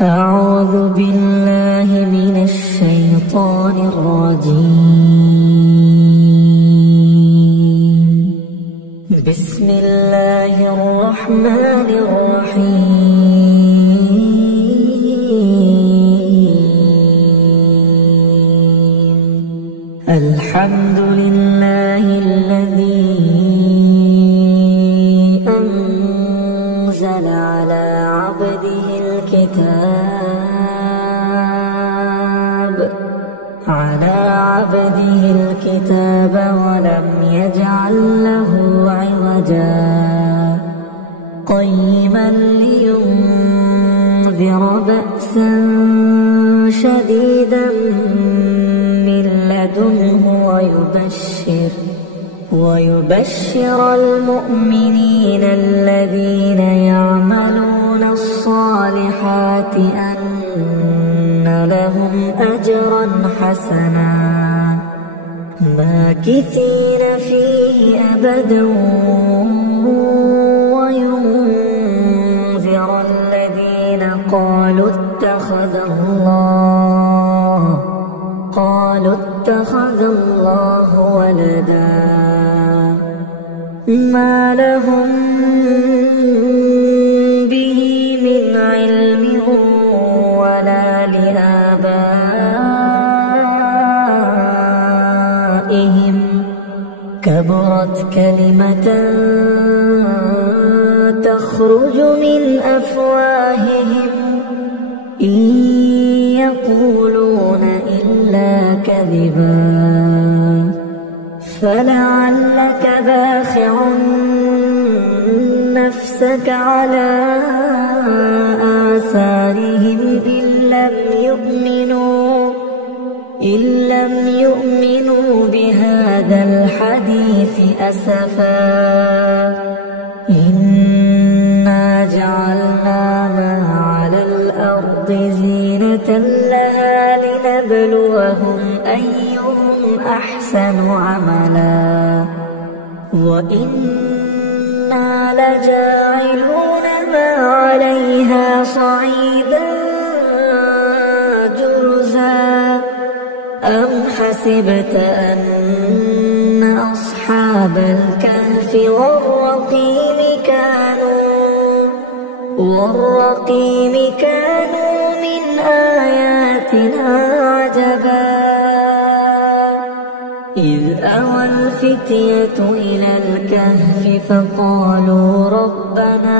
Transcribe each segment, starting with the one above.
أعوذ بالله من الشيطان الرجيم. بسم الله الرحمن الرحيم. الحمد لله الذي أنزل على عبده الكتاب ولم يجعل له عوجا قيما لينذر بأسا شديدا من لدنه ويبشر المؤمنين الذين يعملون الصالحات أن لهم أجرا حسنا ماكثين فيه أبدا وينذر الذين قالوا اتخذ الله ولدا ما لهم به من علم ولا لآبائهم كبرت كلمة تخرج من أفواههم إن يقولون إلا كذبا فلعلك باخع نفسك على آثارهم إن لم يؤمنوا بهذا الحديث أسفا إنا جعلنا ما على الأرض زينة لها لنبلوهم أيهم أحسن عملا وإنا لجاعلون ما عليها صعيدا جرزا أم حسبت أن أصحاب الكهف والرقيم كانوا من آياتنا عجبا إذ أوى الفتية إلى الكهف فقالوا ربنا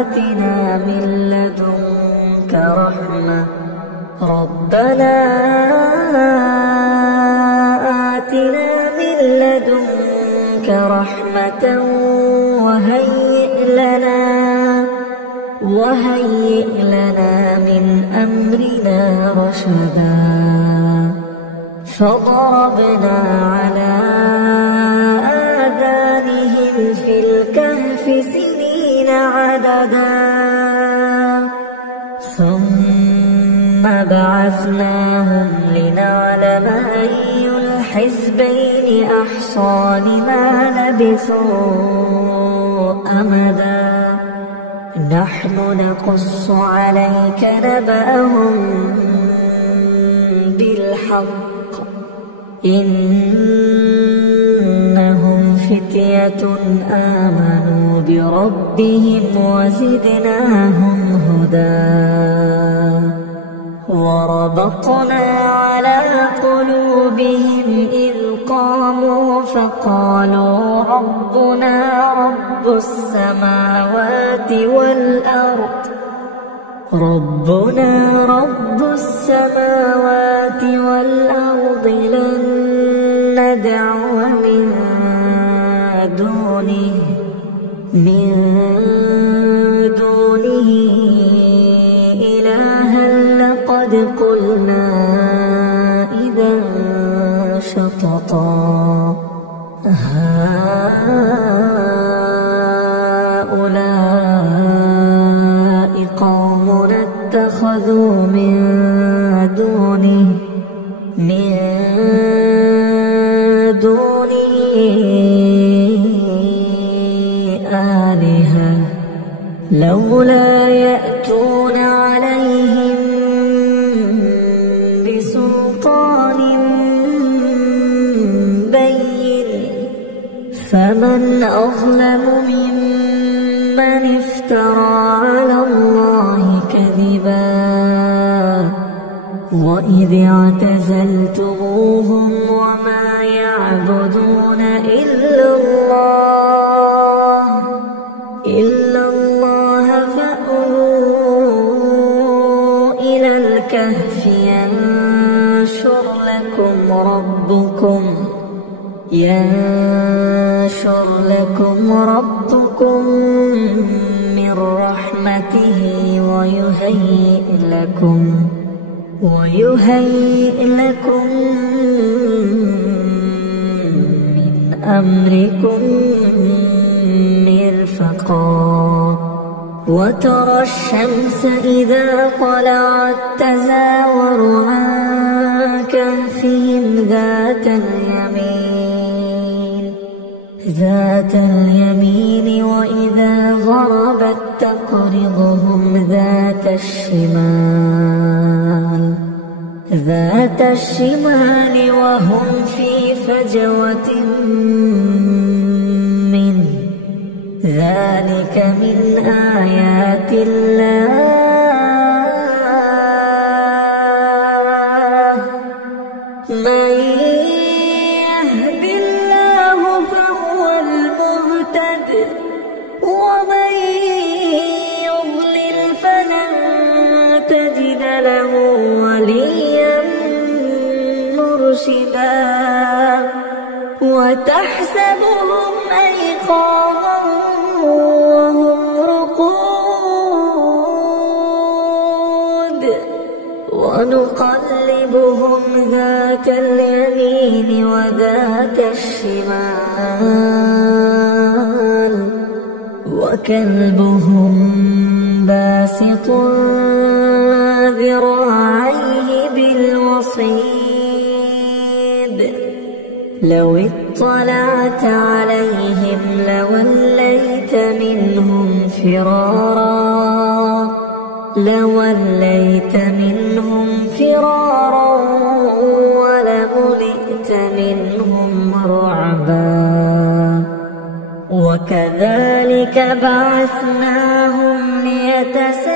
آتنا من لدنك رحمة وهيئ لنا من أمرنا رشدا فضربنا على آذانهم في الكهف سنين عددا ثم بعثناهم لنعلم أي الحزبين أحصى لما لبثوا أمدا نحن نقص عليك نبأهم بالحق إنهم فتية آمنوا بربهم وزدناهم هدى وربطنا على قلوبهم إذ قاموا فقالوا ربنا رب السماوات والأرض لن ندعو من دونه إلها لقد قلنا إذا شططا هؤلاء قومنا اتخذوا من دونه آلهة لولا يأتون وإذ اعتزلتموهم وما يعبدون إلا الله فأووا إلى الكهف ينشر لكم ربكم من رحمته ويهيئ لكم من أمركم مرفقا وترى الشمس إذا طلعت تزاور عن كهفهم ذات اليمين وإذا غربت تقرضهم ذات الشمال وهم في فجوة منه ذلك من آيات الله من يهد الله فهو المهتد ومن يضلل فلن تجد له وليا مرشدا وتحسبهم أيقاظا وهم رقود ونقلبهم ذات اليمين وذات الشمال وكلبهم باسط ذراعيه بالوصيد لو اطلعت عليهم لوليت منهم فرارا ولملئت منهم رعبا وكذلك بعثناهم ليتساءلوا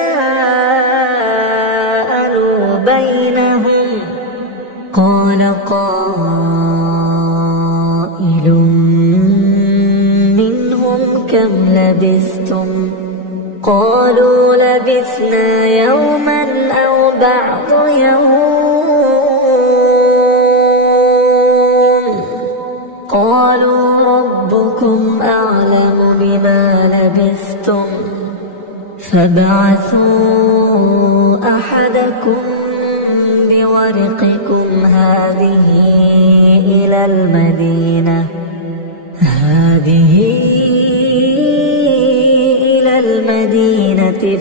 بينهم قال قائل منهم كم لبثتم قالوا لبثنا يوما أو بعض يوم قالوا ربكم أعلم بما لبثتم فابعثوا أحدكم بورقكم هذه إلى المدينة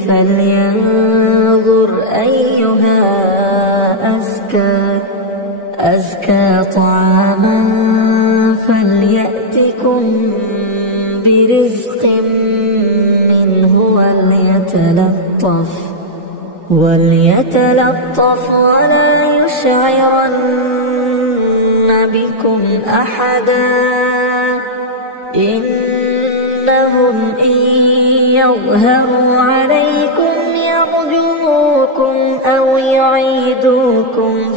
فلينظر أيها أزكى طعاما فليأتكم برزق منه وليتلطف ولا يشعرن بكم أحدا إنهم إن يظهروا عليكم يرجموكم أو يعيدوكم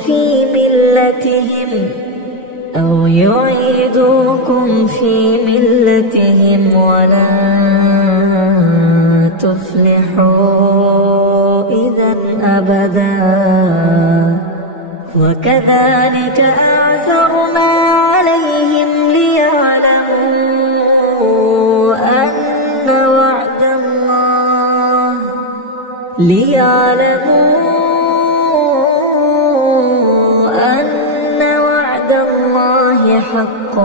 في ملتهم ولن تفلحوا إذا أبدا وكذلك أعثرنا عليهم ليعلموا أن وعد الله حق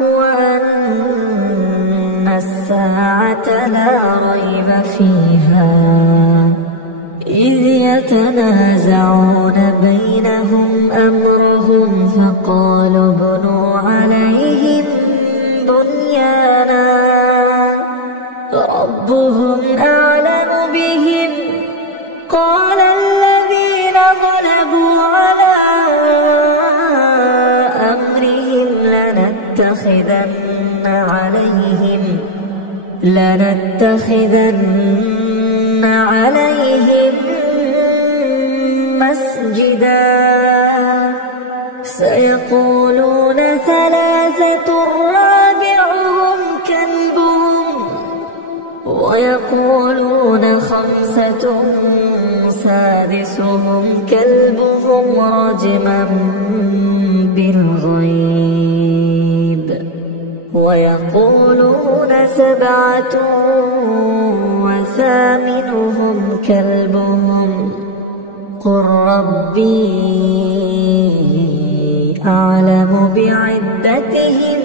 وأن الساعة لا ريب فيها إذ يتنازعون بينهم أمرهم فقالوا ابنوا عليهم بنيانا ربهم أعلم بهم قال الذين غلبوا على أمرهم لنتخذن عليهم مسجدا سيقولون ثلاثة رابعهم كلبهم ويقولون خمسة سادسهم كلبهم رجما بالغيب ويقولون سبعة وثامنهم كلبهم قل ربي أعلم بعدتهم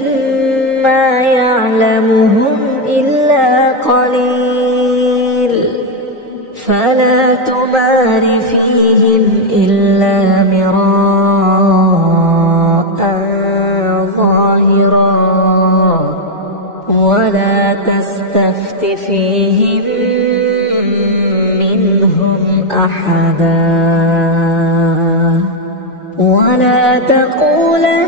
ما يعلمهم إلا قليل فلا تمار فيهم إلا مراء ظاهرا ولا تستفت فيهم منهم أحدا ولا تقولن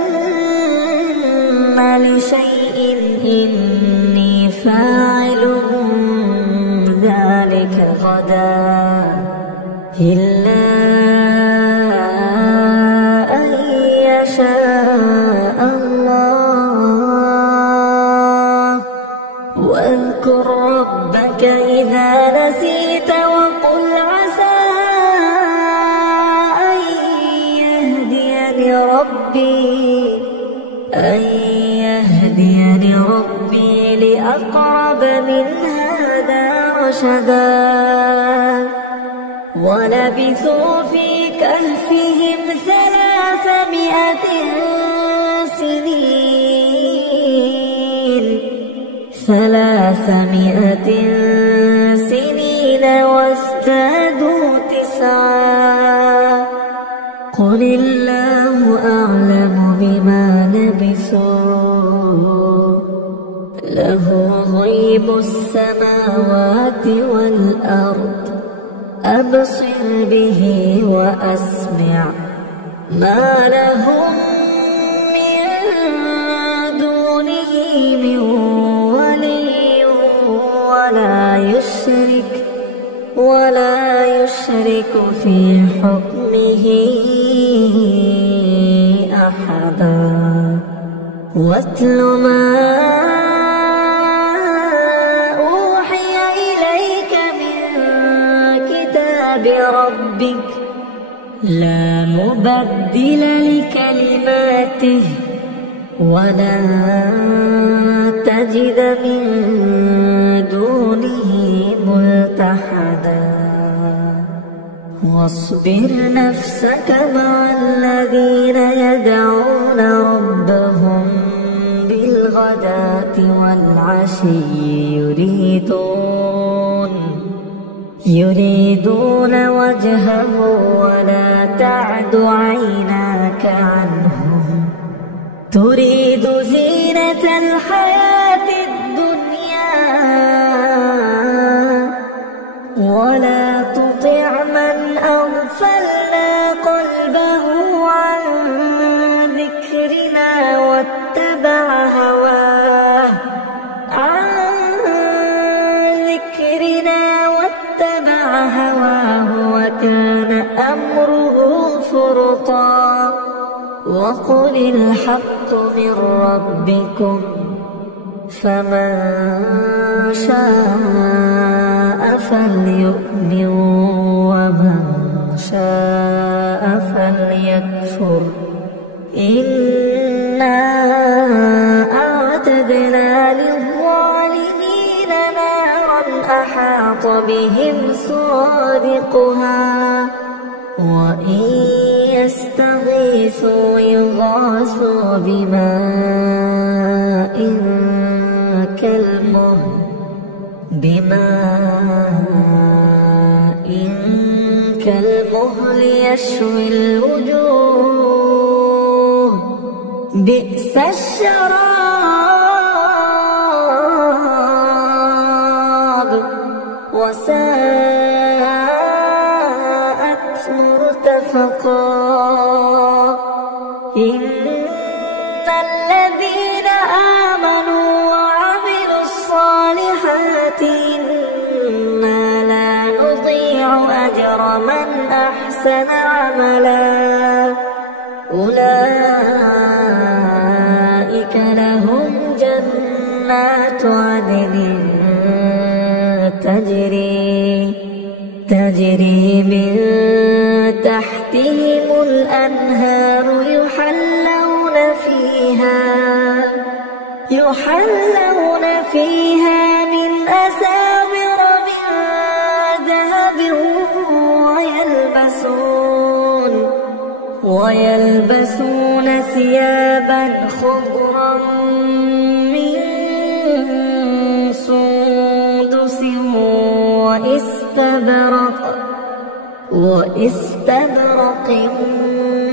لشيء إني فاعل ذلك غدا إلا أن يشاء الله واذكر ربك إذا نسيت وقل عسى أن يهديني ربي لأقرب من هذا رشدا ولبثوا في كهفهم 300 سنين وازدادوا 9 قل الله أعلم بما لبثوا له غيب السماوات والأرض أبصر به وأسمع ما لهم من دونه من ولي ولا يشرك في حكمه أحدا واتل ما أوحي إليك من كتاب ربك لا مبدل لكلماته ولن تجد من دونه ملتحدا واصبر نفسك مع الذين يدعون ربهم بالغداة والعشي يريدون وجهه ولا تعد عيناك عنهم تريد زينة الحياة الدنيا ولا تطع من أغفلنا قلبه عن ذكرنا واتبع هواه وكان أمره فرطا وقل الحق من ربكم فمن شاء فليؤمن ومن شاء فليكفر إنا أعتدنا للظالمين نارا أحاط بهم سرادقها وإن يستغيثوا يغاثوا بماء كالمهل يشوي الوجوه بئس الشراب وساءت مرتفقا إن الذين آمنوا وعملوا الصالحات إنا لا نضيع أجر من أحسن وأحسن عملا أولئك لهم جنات عدن تجري من تحتهم الأنهار يحلون فيها من أساور من ذهب ويلبسون ثيابا خضرا من سندس وإستبرق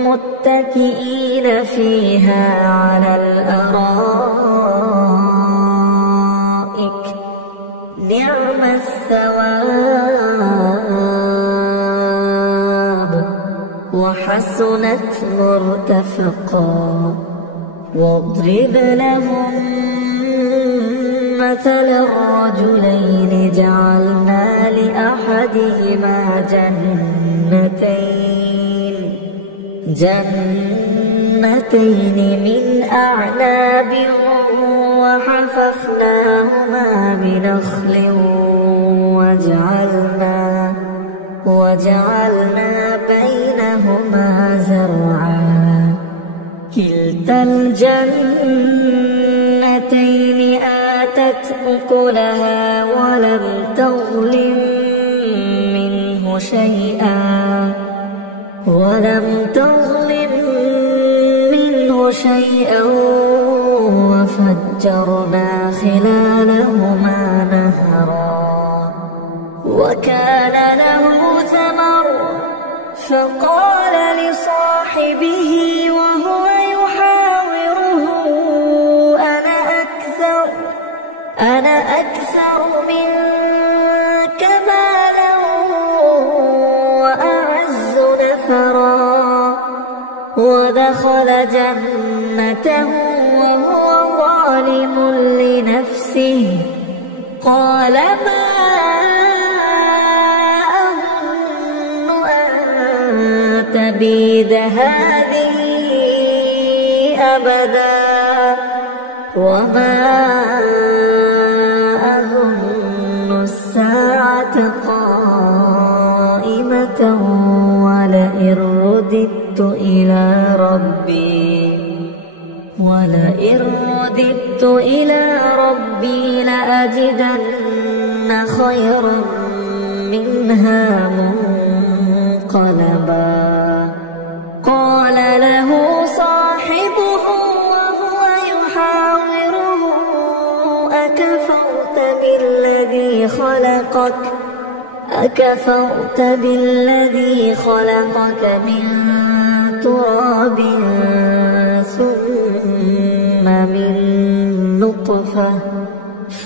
متكئين فيها على الأرائك نعم الثواب وحسنت مرتفقا واضرب لهم مثل الرجلين جعلنا لأحدهما جنتين من أعناب وحففناهما بنخل وجعلنا بينهما زرعا كلتا الجنتين آتت أكلها ولم تظلم منه شيئا وفجرنا خلالهما نهرا وكان له ثمر فقال لصاحبه وهو يحاوره أنا أكثر منك مالا وأعز نفرا ودخل جنته وهو ظالم لنفسه قال ما أظن أن تبيد هذه أبدا وما أظن الساعة قائمة ولئن رددت إلى ربي لأجدن خيرا منها منقلبا قال له صاحبه وهو يحاوره أكفرت بالذي خلقك من تراب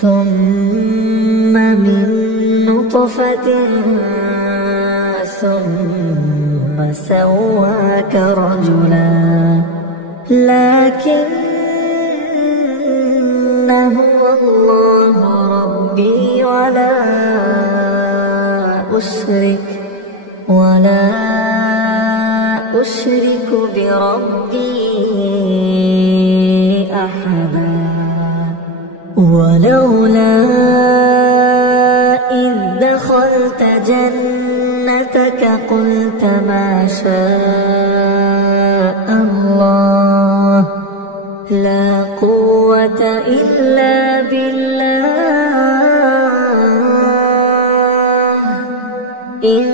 ثم من نطفة ثم سواك رجلا لكن هو الله ربي ولا أشرك بربي أحدا ولولا إذ دخلت جنتك قلت ما شاء الله لا قوة إلا بالله إن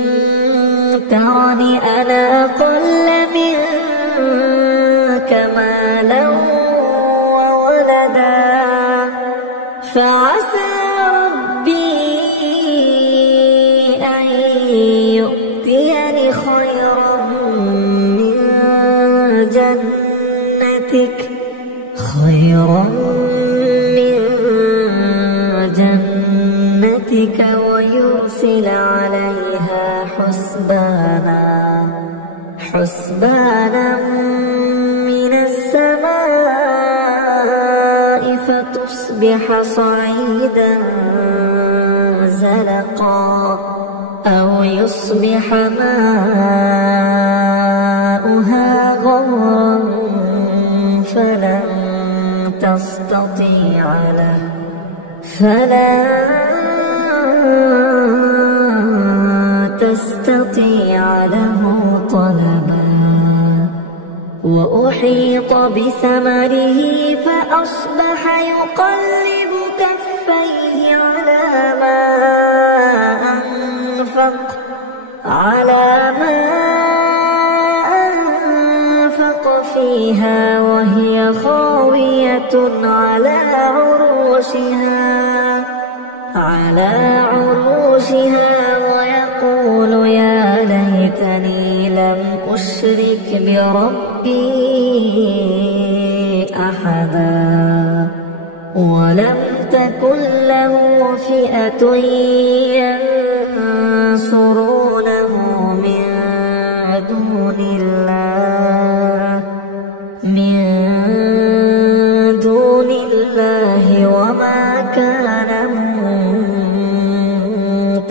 ترني أنا أقل منك مالا وولدا فعسى ربي أن يؤتيني خيرا من جنتك ويرسل عليها حسبانا من السماء فتصبح صعيدا زلقا أو يصبح ماء تستطيع له طلبا وأحيط بثمره فأصبح يقلب كفيه على ما أنفق فيها وهي خاوية على عروشها ويقول يا ليتني لم أشرك بربي أحدا ولم تكن له فئة ينصرونه من دون الله وما كان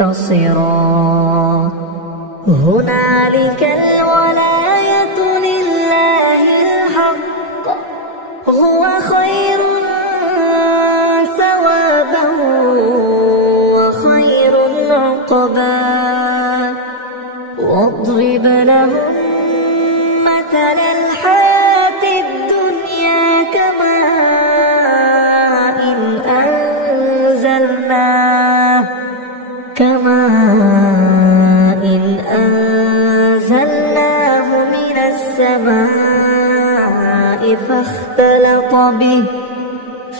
منتصرا هنالك الولاية لله الحق هو خير ثوابا وخير عقبا واضرب لهم مثل الحياة الدنيا كماء أنزلناه من السماء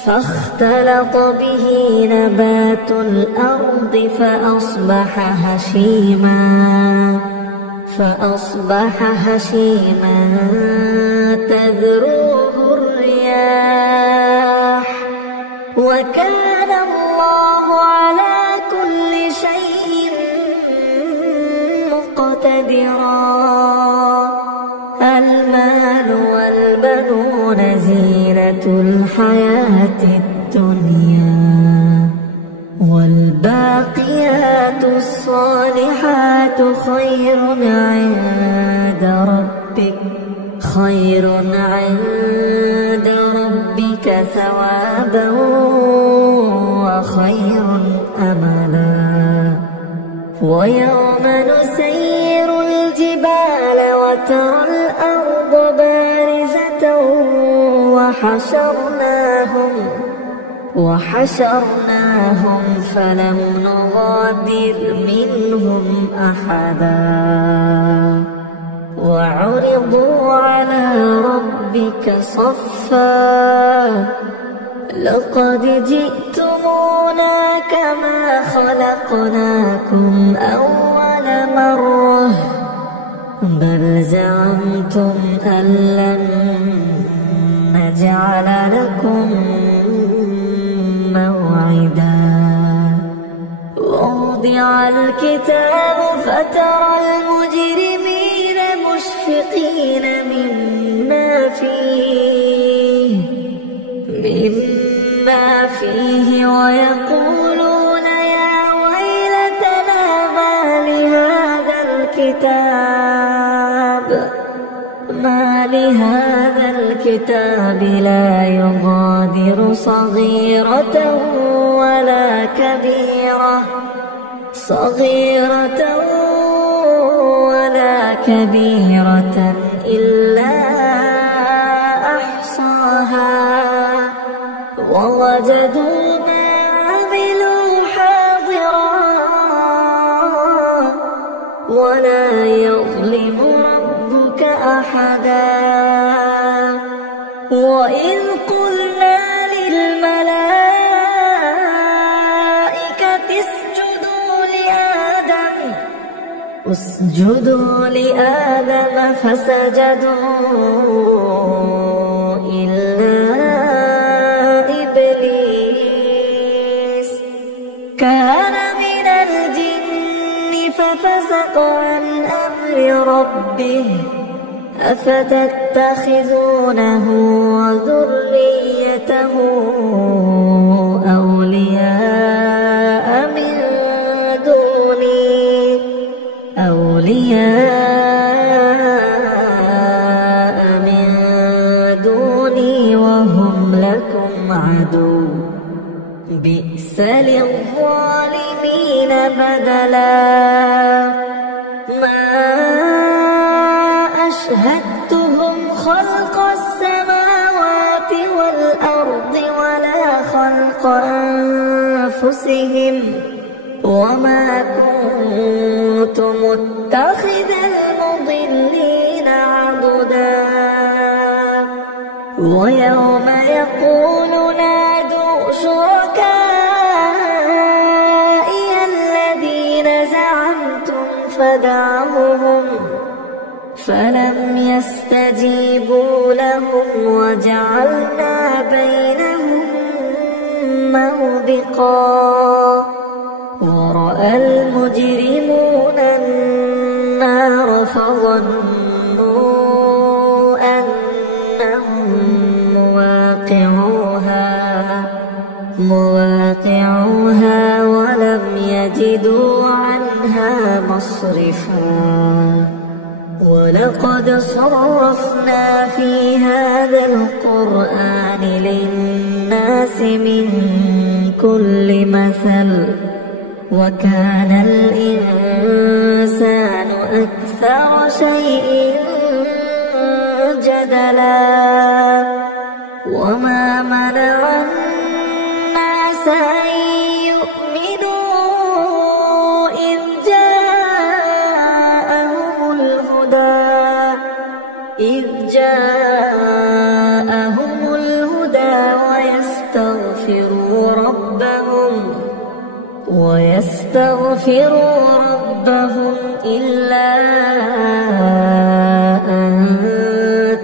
فاختلط به نبات الأرض فأصبح هشيما تذروه الرياح وكان الله على كل شيء مقتدرا المال والبنون زينة الحياة الدنيا والباقيات الصالحات خير عند ربك ثوابا وخير أملا ويوم نسير الجبال وترى الأرض بارزة وحشرناهم فلم نغادر منهم أحدا وعرضوا على ربك صفا لقد جئتمونا كما خلقناكم أول مرة بل زعمتم أن لن نجعل لكم موعدا ووضع الكتاب فترى المجرمين مشفقين مما فيه ويقولون يا ويلتنا ما لهذا الكتاب لا يغادر صغيرة ولا كبيرة إلا أحصاها ووجدوا ما عملوا حاضرا ولا يظلم ربك أحدا وإذ قلنا للملائكة اسجدوا لآدم فسجدوا إلا إبليس كان من الجن ففسق عن أمر ربه أفتتخذونه وذريته أولياء من دوني وهم لكم بدلا ما أشهدتهم خلق السماوات والأرض ولا خلق أنفسهم وما كنت متخذ المضلين عضدا ويوم يقول نادوا شركائي الذين زعمتم فدعوهم فلم يستجيبوا لهم وجعلنا بينهم موبقا ورأى المجرمون النار فظنوا أنهم مواقعوها ولم يجدوا عنها مصرفا ولقد صرفنا في هذا القرآن للناس من كل مثل وكان الإنسان أكثر شيء جدلا وما منع الناس أن يؤمنوا إذ جاءهم الهدى ويستغفروا ربهم إلا أن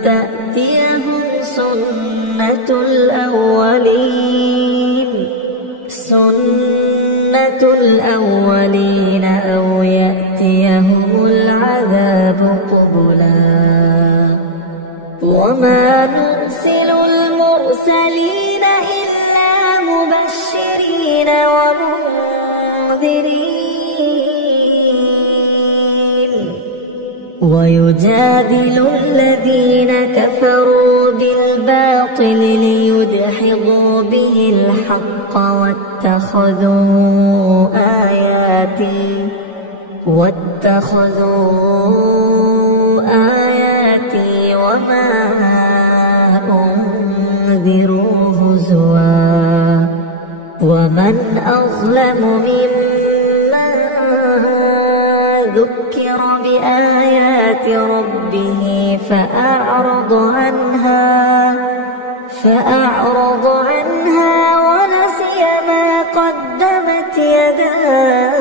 تأتيهم سنة الأولين أو يأتيهم العذاب قبلا وما نرسل المرسلين إلا مبشرين ومنذرين ويجادل الذين كفروا بالباطل ليدحضوا به الحق واتخذوا آياتي وما أنذروا هزوا ومن أظلم ممن ذكر بآيات ربه فأعرض عنها ونسي ما قدمت يداه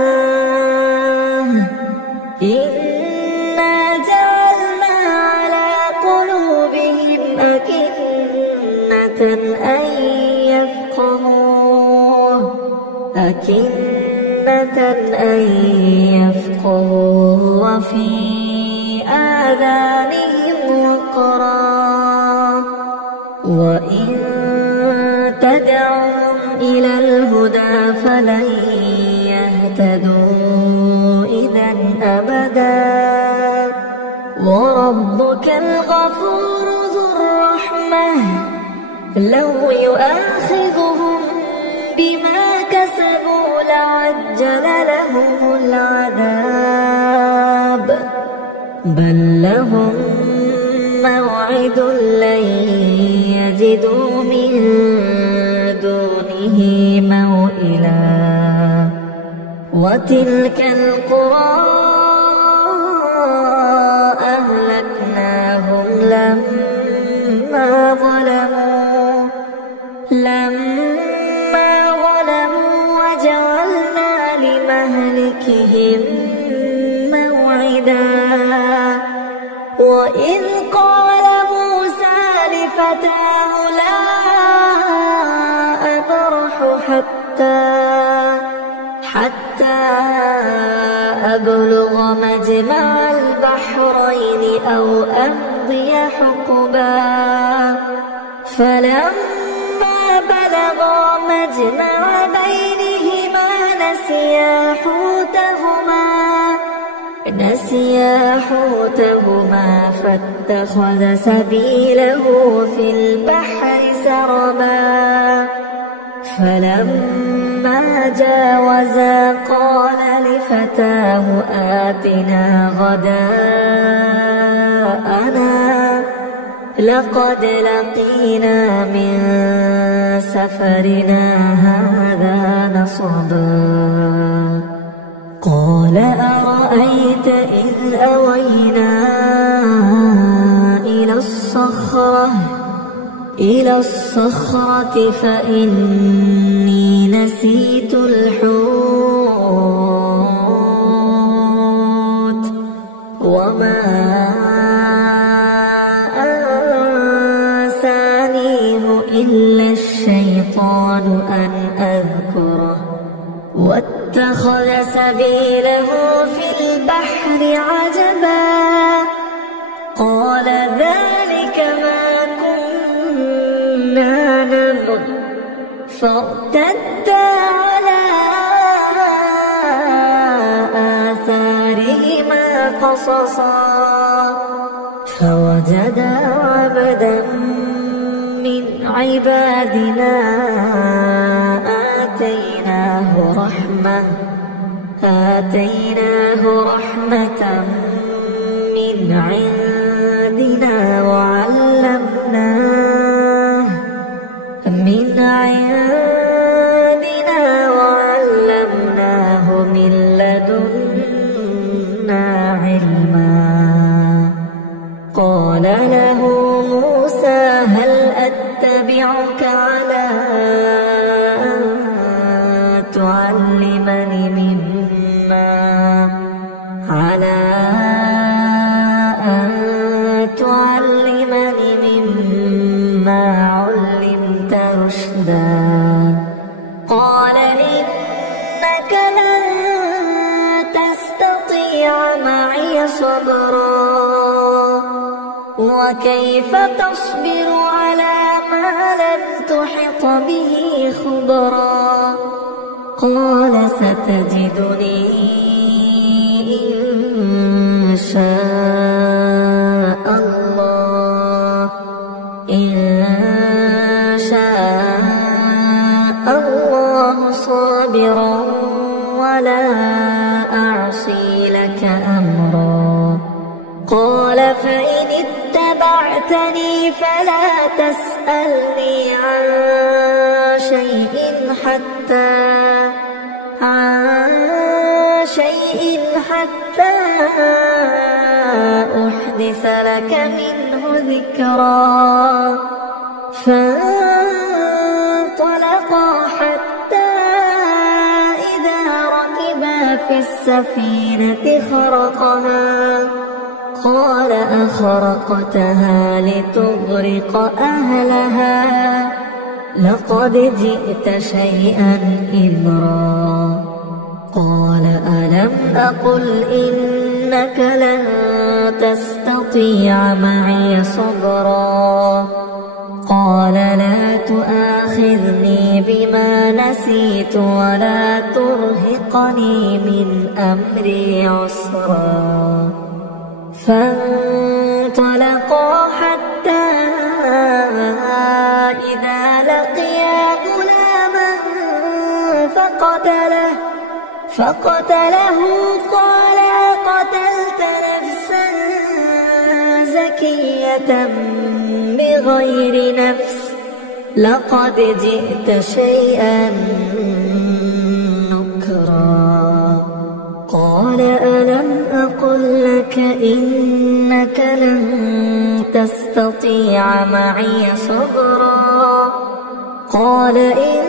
إنا جعلنا على قلوبهم أكنة أن يفقهوه وفي آذانهم وقرا وإن تدعهم إلى الهدى فلن يهتدوا إذا أبدا وربك الغفور ذو الرحمة لو يؤاخذهم بما كسبوا لعجل لهم العذاب بل لهم موعد لن يجدوا من دونه موئلا وتلك القرى أهلكناهم لما ظلموا وجعلنا لمهلكهم موعدا وإذ قال موسى لفتاه لا أبرح حتى أبلغ مجمع البحرين أو أمضي حقبا فلما بلغا مجمع بينهما نسيا حوتهما فاتخذ سبيله في البحر سربا فلما جاوزا قال فتاه آتنا غداءنا لقد لقينا من سفرنا هذا نصبا قال أرأيت إذ أوينا إلى الصخرة فإني نسيت الحوت وما أنسانيه إلا الشيطان أن أذكره واتخذ سبيله في البحر عجبا قال ذلك ما كنا نبغ فارتدا على آثارهما قصصا فوجدا عبدا من عبادنا آتيناه رحمة من عندنا وعلمناه من لدنا علما قال له موسى هل أتبعك على أن تعلمني مما علمت رشدا قال إنك لن تستطيع معي صبرا وكيف تصبر على ما لم تحط به خبرا قال ستجدني إن شاء الله صابرا ولا أعصي لك أمرا قال فإن اتبعتني فلا تسألني عن شيء حتى أحدث لك منه ذكرا فانطلقا حتى إذا ركبا في السفينة خرقها قال أخرقتها لتغرق أهلها لقد جئت شيئا إمرا قال ألم أقل إنك لن تستطيع معي صبرا قال لا تؤاخذني بما نسيت ولا ترهقني من أمري عسرا فانطلقا حتى إذا لقيا غلاما فقتله قال أقتلت نفسا زكية بغير نفس لقد جئت شيئا نكرا قال ألم أقل لك إنك لن تستطيع معي صبرا قال إن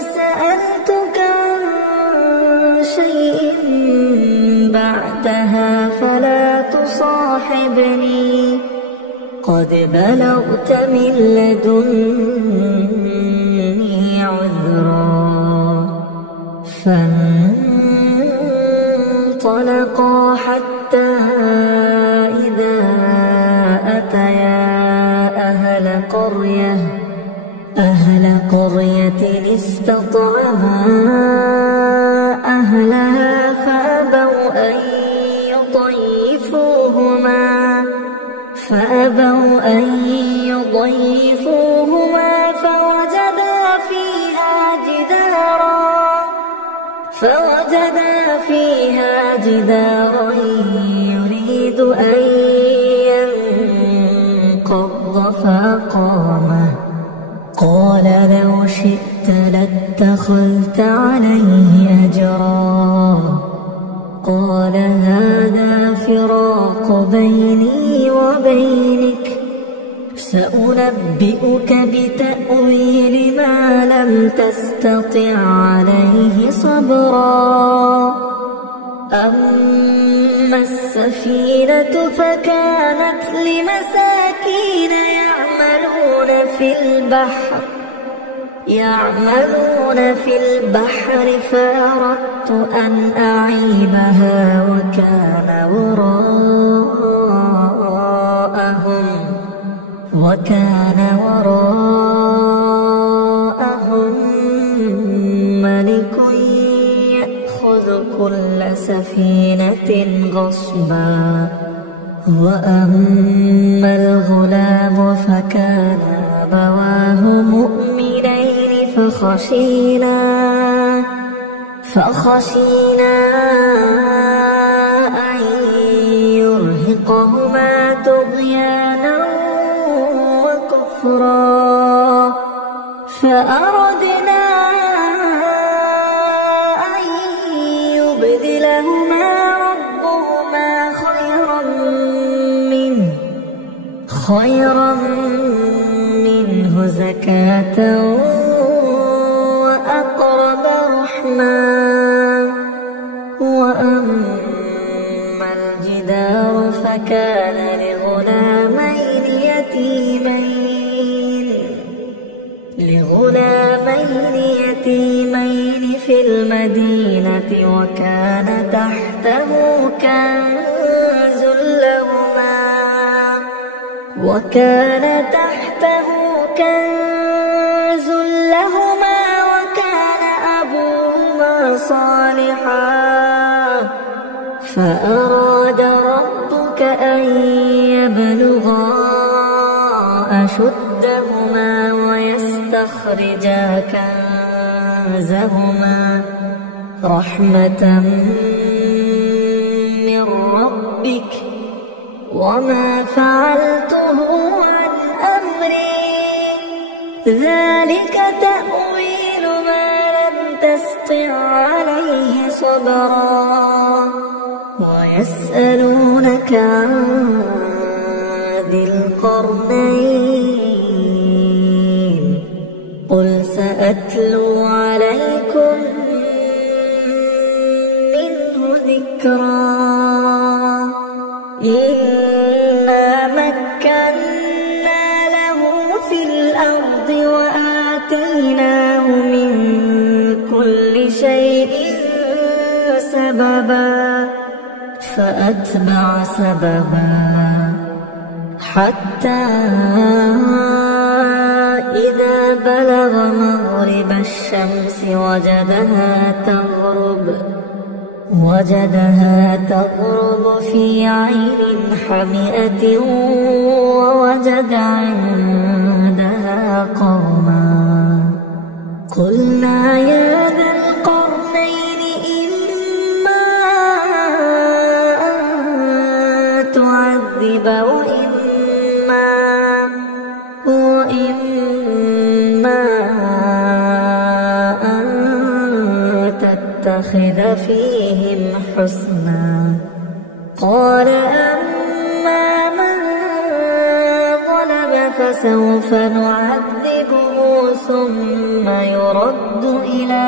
سألتك عن شيء بعدها فلا تصاحبني قد بلغت من لدني عذرا فانطلقا حتى إذا أتيا أهل قرية استطعما أهلها فأبوا أن يضيفوهما فوجدا فيها جدارا يريد أن ينقض فأقامه. قال لو شئت لاتخذت عليه أجرا. قال هذا فراق بيني وبينك، سأنبئك بتأويل ما لم تستطع عليه صبرا. أما السفينة فكانت لمساكين يعملون في البحر فأردت أن أعيبها وكان وراءهم ملك يأخذ كل سفينة غصبا. وأما الغلام فكان أبواه مؤمنين فخشينا أن يرهقهما طغيانا وكفرا. فأردنا أن يبدلهما ربهما خيرا منه زكاة وأقرب رحما. وأما الجدار فكان لغلامين يتيمين في المدينة وكان تحته كنز لهما وكان أبوهما صالحا. فأراد ربك أن يبلغا أشدهما ويستخرجا كنزهما رحمة من ربك وما فعلته عن أمري ذلك تأويل ما لم تسطع عليه صبرا. ويسألونك عن ذي القرنين قل سأتلو عليكم منه ذكرا. إنا مكنا له في الأرض وآتيناه من كل شيء سببا. فأتبع سببا حتى إذا بلغ مغرب الشمس وجدها تغرب في عين حمئة ووجد عندها قوما. قلنا يا ذا القرنين إما أن تعذب وإما أن تتخذ فيهم حسنا. قال أما من ظلم فسوف نعذبه ثم يرد إلى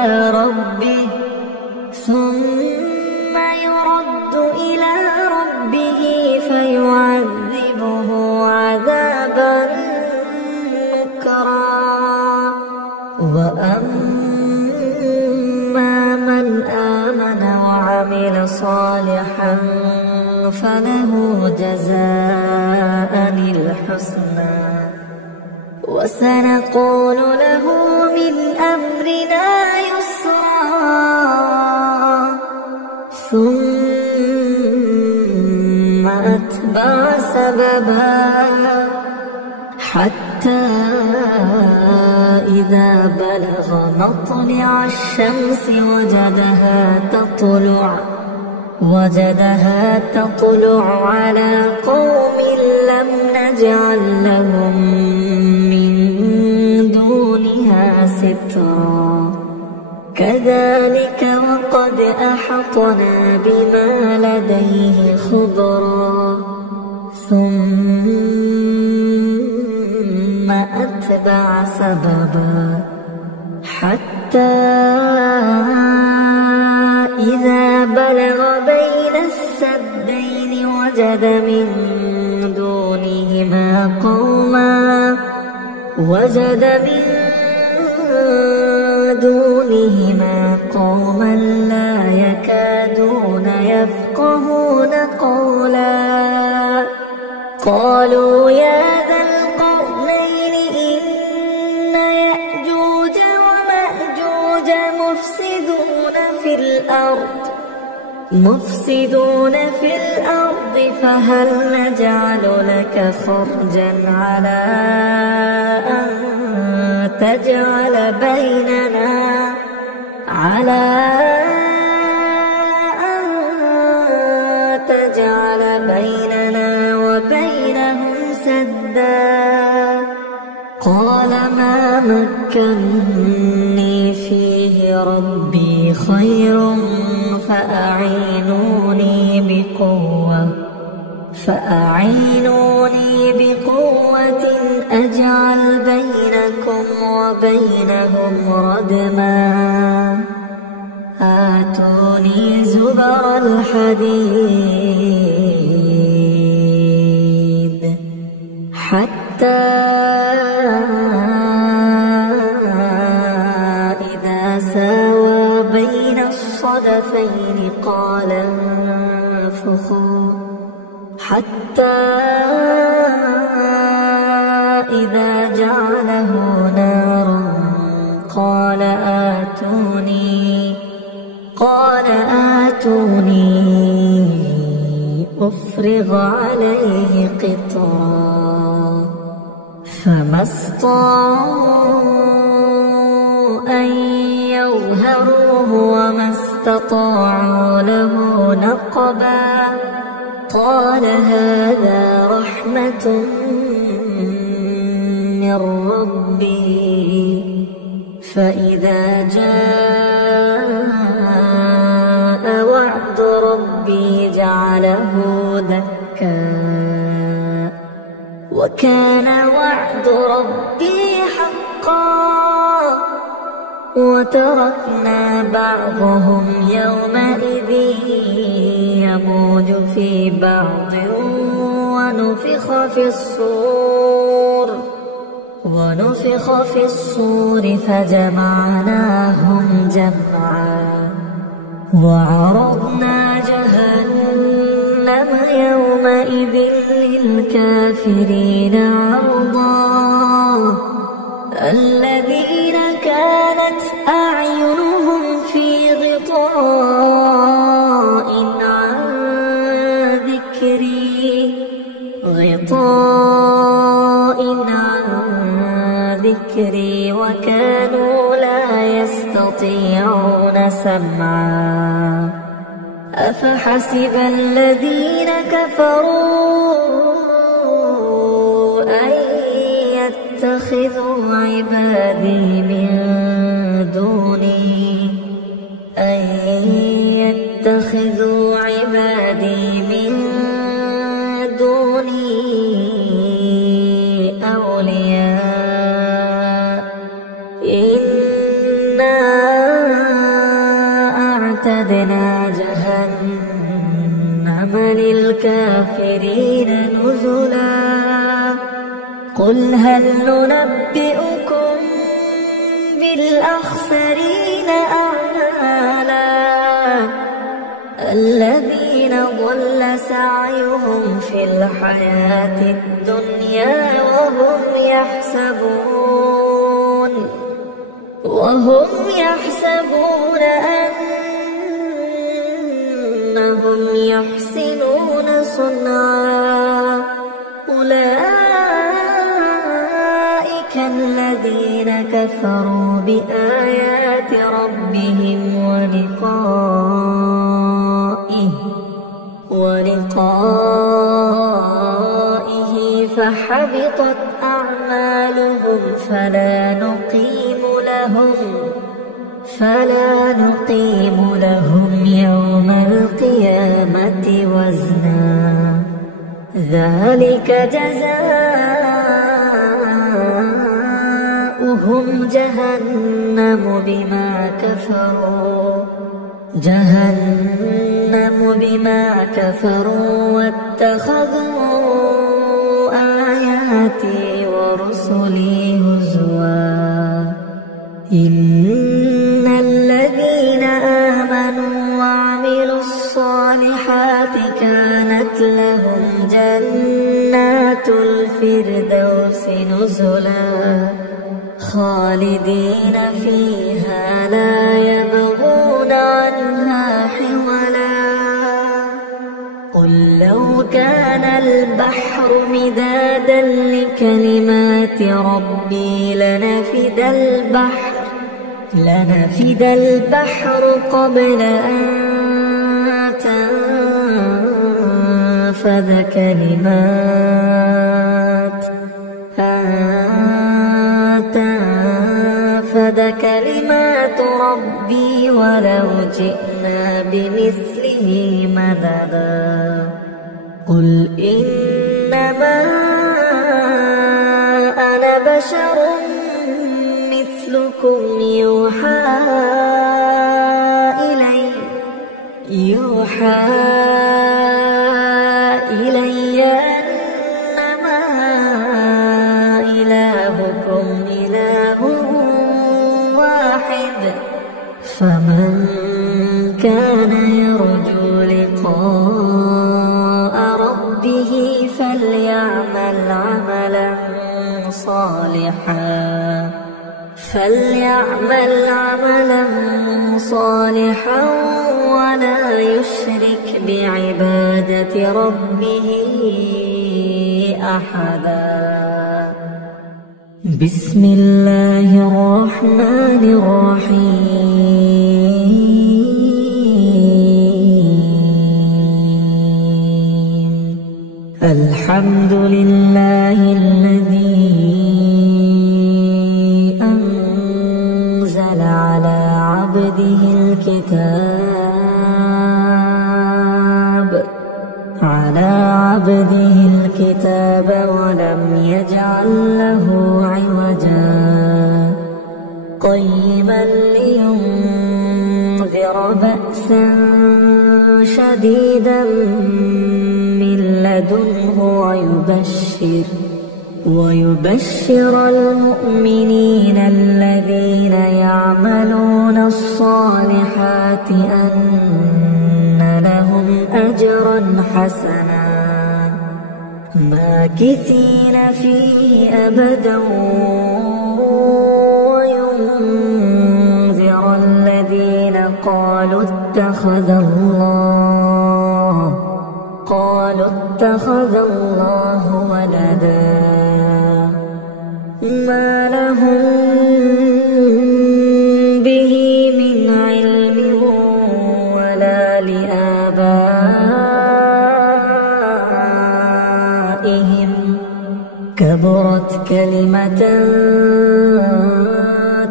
ربه فيعذبه عذابا نكرا. وأما من آمن وعمل صالحا فله جزاء الحسنى وسنقول له من أمرنا يسرا. ثم أتبع سببا حتى إذا بلغ مطلع الشمس وجدها تطلع على قوم لم نجعل لهم من دونها سترا كذلك وقد أحطنا بما لديه خبرا ثم أتبع سببا حتى إذا بلغ بين السدين وجد من دونهما قوما لا يكادون يفقهون قولا قالوا يا ذا القرنين إن يأجوج ومأجوج مفسدون في الأرض فهل نجعل لك خرجا على أن تجعل بيننا وبينهم سدا قال ما مكنني فيه ربي خير فأعينوني بقوة أجعل بينكم وبينهم ردما آتوني زبر الحديد حتى إذا ساوى بين الصدفين قال انفخوا حتى إذا جعله نارا قال آتوني أفرغ عليه قطرا فما استطاعوا أن يظهروه وما استطاعوا له نقبا قال هذا رحمة من ربي فإذا جاء وعد ربي جعله دكا وكان وعد ربي حقا وتركنا بعضهم يومئذ يموج في بعض ونفخ في الصور فجمعناهم جمعا وعرضنا جهنم يومئذ للكافرين عرضا الذين كانت أعينهم في غطاء عن ذكري وكانوا لا يستطيعون سمعا أفحسب الذين كفروا أن يتخذوا عبادي من دوني أولياء إنا أعتدنا جهنم للكافرين نزلا قل هل ننبئكم بالأخسرين أعمالا الذين ضل سعيهم في الحياة الدنيا وهم يحسبون أنهم يحسنون صنعا أولئك الذين كفروا بآيات ربهم ولقائه فحبطت أعمالهم فلا نقيم لهم يوم القيامة وزنا ذلك جزاؤهم جهنم بما كفروا واتخذوا آياتي ورسلي هزوا إن الذين آمنوا وعملوا الصالحات كانت لهم جنات الفردوس نزلا خالدين فيها لا يبغون عنها حولا قل لو كان البحر مدادا لكلمات ربي لنفد البحر قبل أن تنفذ كلمات ربي ولو جئنا بمثله مددا قل إنما أنا بشر مثلكم يوحى إلي أنما إلهكم إله واحد فمن كان يرجو لقاء ربه فليعمل عملا صالحا ولا يشرك بعبادة ربه أحدا بسم الله الرحمن الرحيم الحمد لله الذي أنزل على عبده الكتاب ولم يجعل له عوجا قيما لينذر بأسا شديدا من لدنه ويبشر المؤمنين الذين يعملون الصالحات أن لهم أجرا حسنا ماكثين فيه أبدا وينذر الذين قالوا اتخذ الله ولدا ما لهم به من علم ولا لآبائهم كبرت كلمة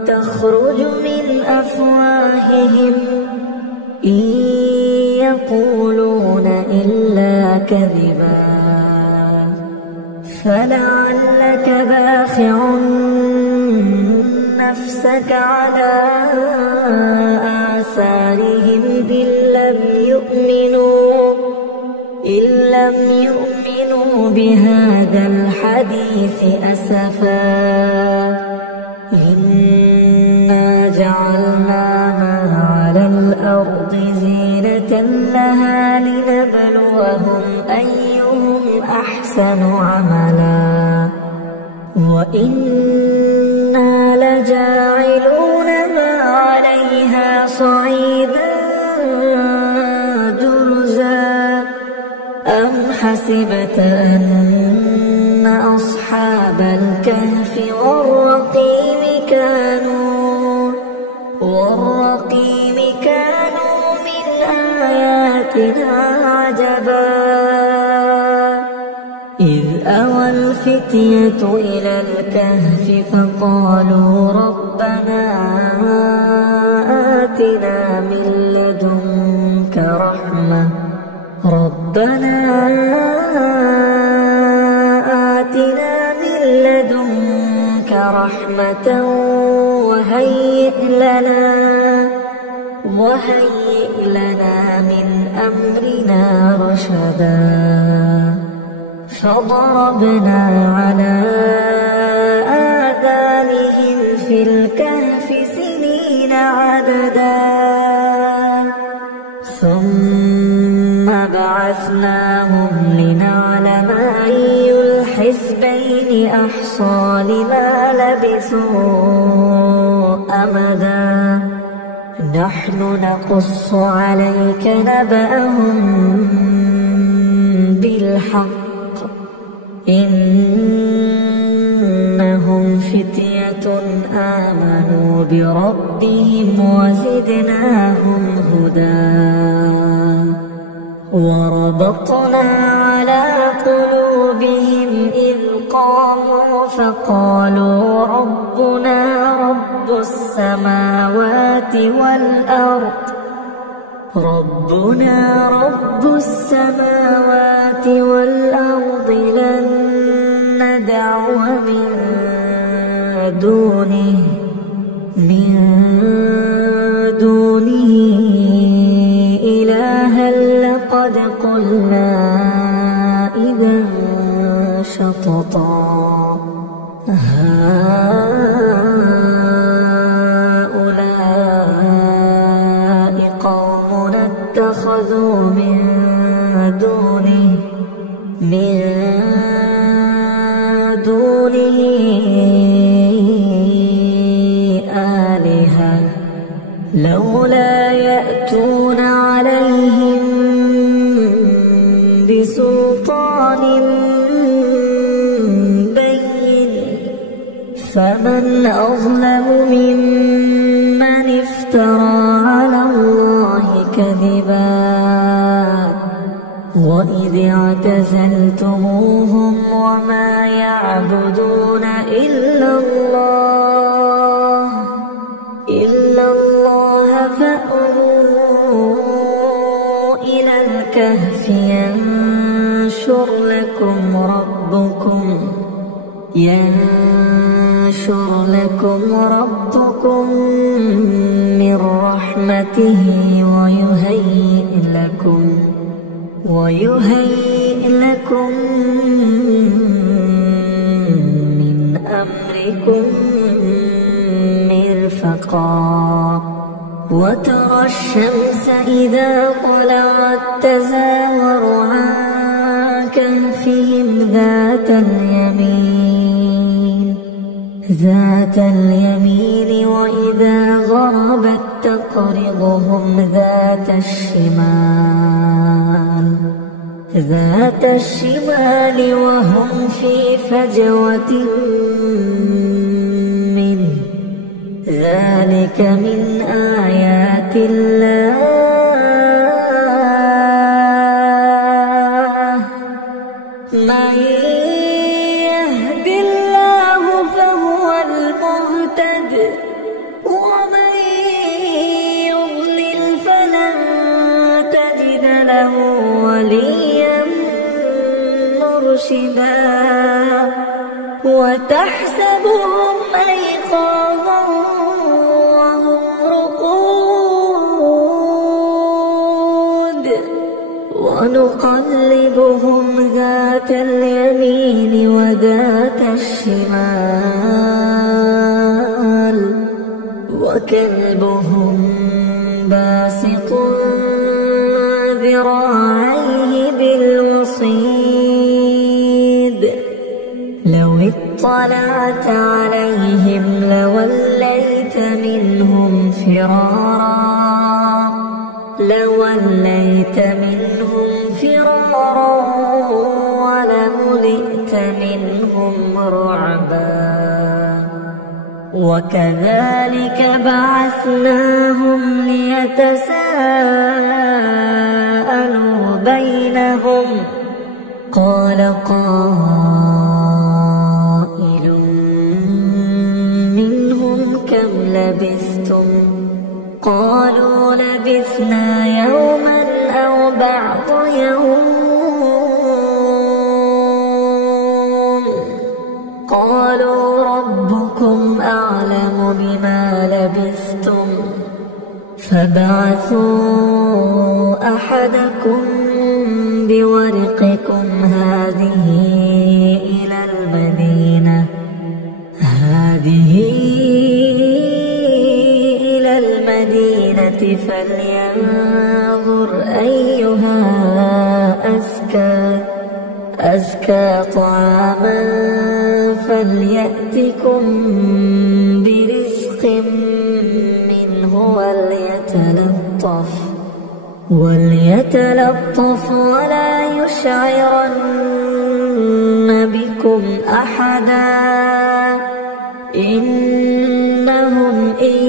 تخرج من أفواههم إن يقولون إلا كذبا فلعلك باخع نفسك على آثارهم إن لم يؤمنوا بهذا الحديث أسفا إنا جعلنا ما على الأرض زينة لها لنبلوهم أيهم أحسن عملا وإنا لجاعلون ما عليها صعيدا جرزا أم حسبت أن أصحاب الكهف والرقيم كانوا آياتنا عجبا إذ أوى الفتية إلى الكهف فقالوا ربنا آتنا من لدنك رحمة ربنا آتنا من لدنك رحمة وهيئ لنا من أمرنا رشدا فضربنا على آذانهم في الكهف سنين عددا ثم بعثناهم لنعلم أي الحزبين أحصى لما لبثوا أمدا نحن نقص عليك نبأهم بالحق إنهم فتية آمنوا بربهم وزدناهم هدى وربطنا على قلوبهم إذ قاموا فقالوا ربنا رب السماوات والأرض لن ندعو من دونه إلها لقد قلنا إذا شططا هؤلاء قومنا اتخذوا من دونه آلهة لولا يأتون عليهم بسلطان بين فمن أظلم ممن افترى على الله كذبا وإذ اعتزلتموهم وما يعبدون إلا الله فأووا إلى الكهف ينشر لكم ربكم من رحمته ويهيئ لكم من أمركم مرفقا وترى الشمس إذا طلعت تزاور عن كهفهم ذات اليمين وإذا غربت تقرضهم ذات الشمال وهم في فجوة منه ذلك من آيات الله من يهد الله فهو المهتد ومن يضلل فلن تجد له وليا مرشدا وتحسبهم أيقاظا وهم رقود ونقلبهم ذات اليمين وذات الشمال وكلبهم باسط ذراعيه بالوصيد لو اطلعت عليهم لوليت منهم فرارا ولملئت منهم رعبا وكذلك بعثناهم ليتساءلوا بعض يوم قالوا ربكم أعلم بما لبثتم فابعثوا أحدكم بورقكم هذه إلى المدينة فلينظر أيها أزكى طعاما فليأتكم برزق منه وليتلطف ولا يشعرن بكم أحدا إنهم إن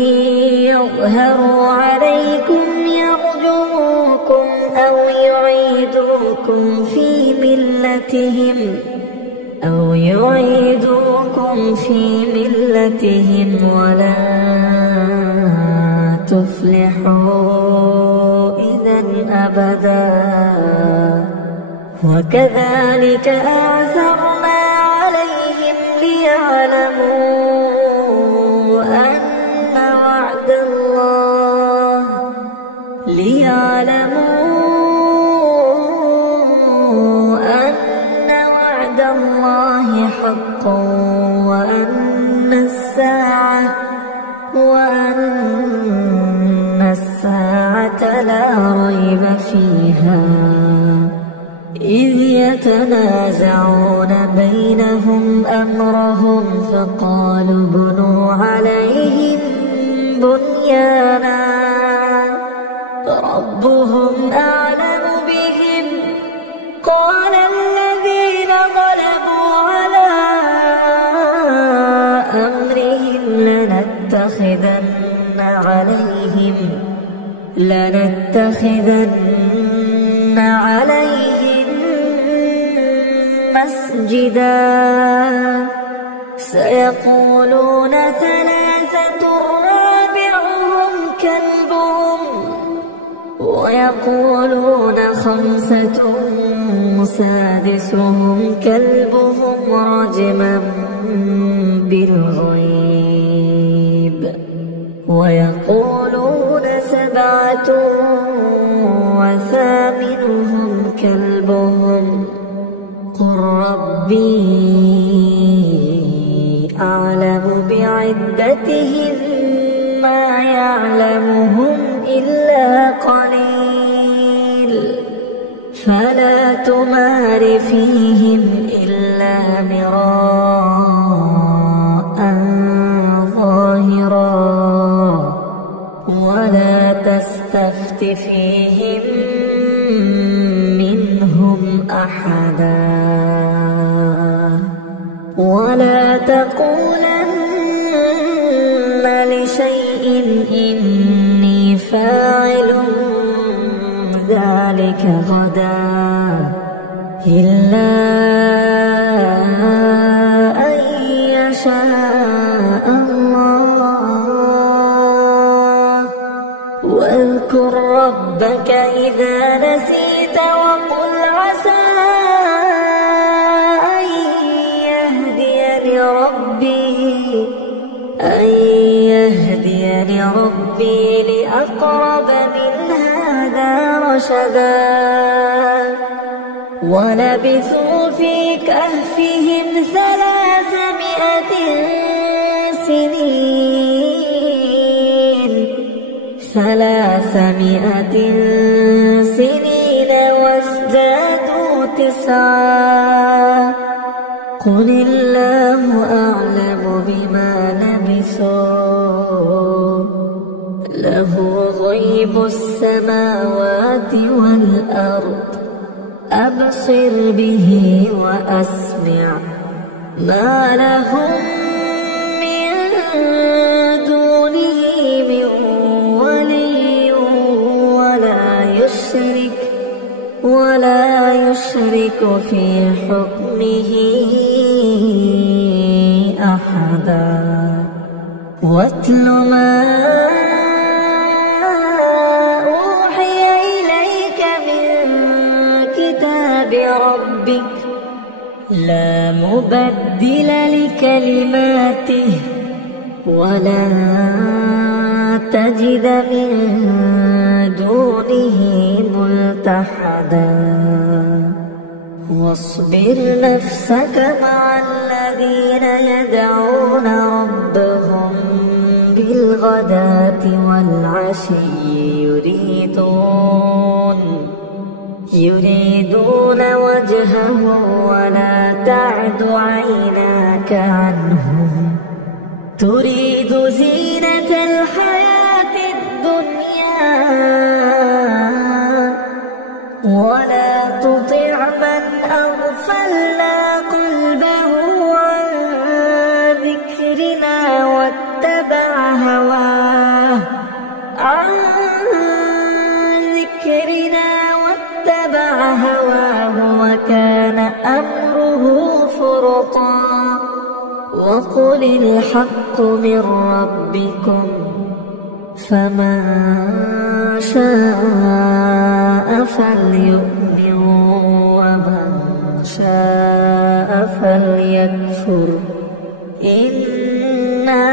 يظهروا عليكم يرجموكم أو يعيدوكم في ملتهم ولن تفلحوا إذا أبدا وكذلك أعثرنا عليهم ليعلموا أن وعد الله حق وأن الساعة لا ريب فيها إذ يتنازعون بينهم أمرهم فقالوا ابنوا عليهم بنيانا ربهم أعلم بهم قال الذين غلبوا على أمرهم لنتخذن عليهم مسجدا سيقولون ثلاثة رابعهم كلبهم ويقولون خمسة سادسهم كلبهم رجما بالغيب ويقولون سبعة وثامنهم كلبهم قل ربي أعلم بعدتهم ما يعلمهم إلا قليل فلا تمار فيهم إلا مراء ظاهرا ولا تستفت فيهم منهم أحدا ولا تقولن لشيء إني فاعل ذلك غدا إلا أن يشاء الله واذكر ربك إذا نسيت وقل عسى أن يهديني ربي لأقرب من هذا رشدا ولبثوا في كهفهم 300 سنين وازدادوا 9 قل الله أعلم بما لبثوا له غيب السماوات والأرض أبصر به وأسمع ما لهم من دونه من ولي ولا يشرك في حكمه أحدا واتل ما أوحي إليك من بربك لا مبدل لكلماته ولا تجد من دونه ملتحدا واصبر نفسك مع الذين يدعون ربهم بالغداة والعشي يريدون وجهه ولا تعد عيناك عنهم تريد زينة الحياة الدنيا ولا تطع من أغفلنا قلبه عن ذكرنا واتبع هواه وكان أمره فرطا وقل الحق من ربكم فمن شاء فليؤمن ومن شاء فليكفر إنا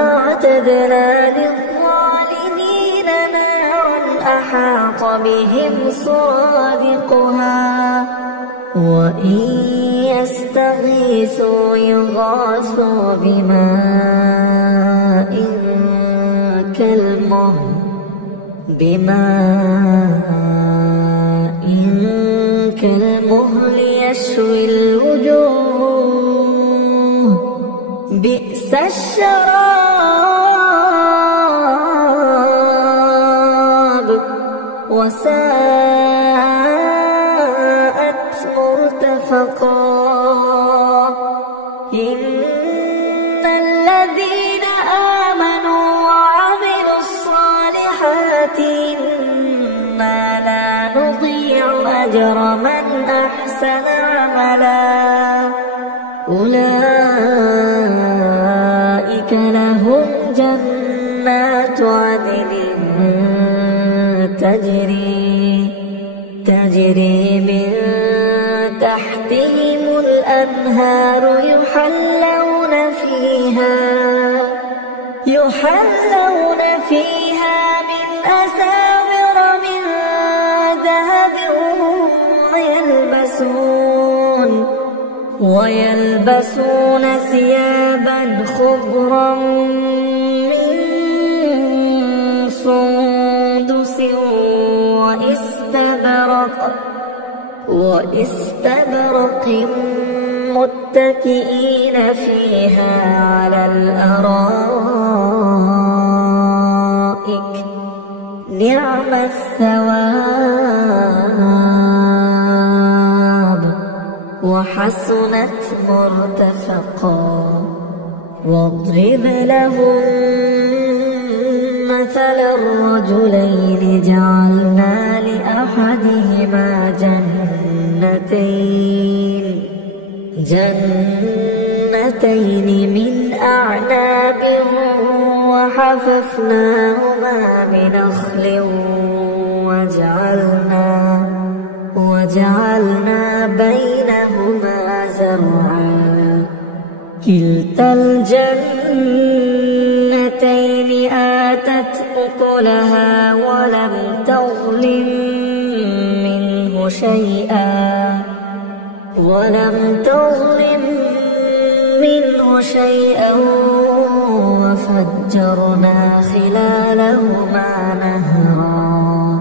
أعتدنا للظالمين نارا أحاط بهم سرادقها وإن يستغيثوا يغاثوا بماء كالمهل يشوي الوجوه بئس الشراب وساءت مرتفقا إن الذين آمنوا وعملوا الصالحات إنا لا نضيع أجر من أحسن عملا أولئك لهم جنات عدن تجري من تحتهم الأنهار يحلون فيها من أساور من ذهب ويلبسون ثيابا خضرا من سندس واستبرق متكئين فيها على الأرائك نعم الثواب وحسنت مرتفقا واضرب لهم مثل الرجلين جعلنا لأحدهما جنتين من أعناب وحففناهما بنخل وجعلنا بينهما زرعا كلتا الجنتين آتت أكلها ولم تظلم منه شيئا وفجرنا خلالهما نهرا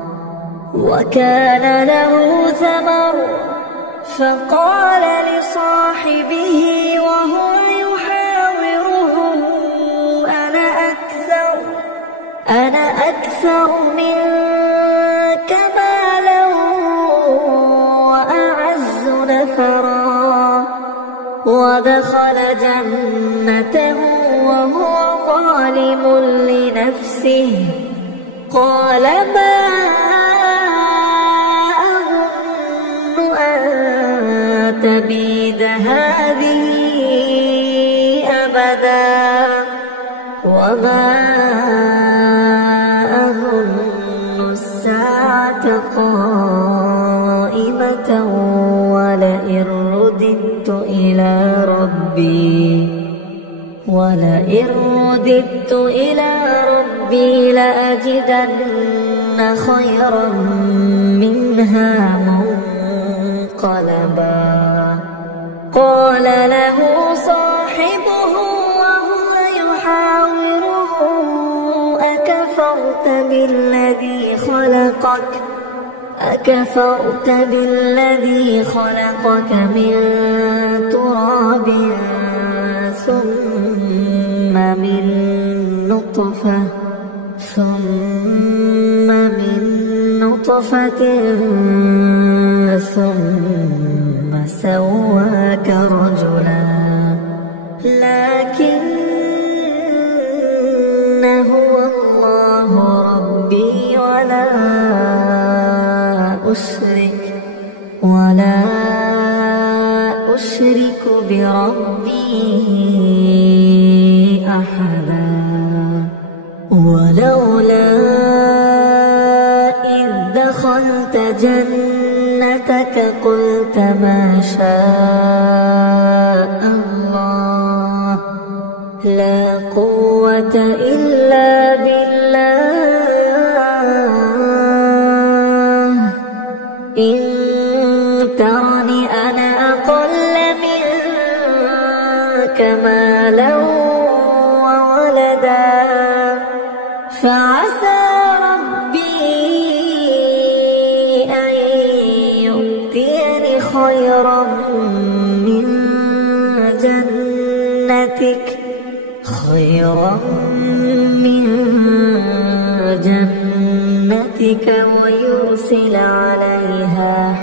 وكان له ثمر فقال لصاحبه وهو يحاوره أنا أكثر منك مالا وأعز نفرا ودخل جنته وهو ظالم لنفسه قال ما أظن أن تبيد هذه أبدا وما أظن الساعة قائمة رغبة ولئن رددت إلى ربي لأجدن خيرا منها منقلبا قال له صاحبه وهو يحاوره أكفرت بالذي خلقك من تراب ثم من نطفة ثم سواك رجلا لكن هو الله ربي ولا أشرك بربي أحدا ولولا إذ دخلت جنتك قلت ما شاء الله لا قوة إلا بالله إن ترني أنا أقل منك مالا وولدا فعسى ربي أن يؤتيني خيرا من جنتك ويرسل عليها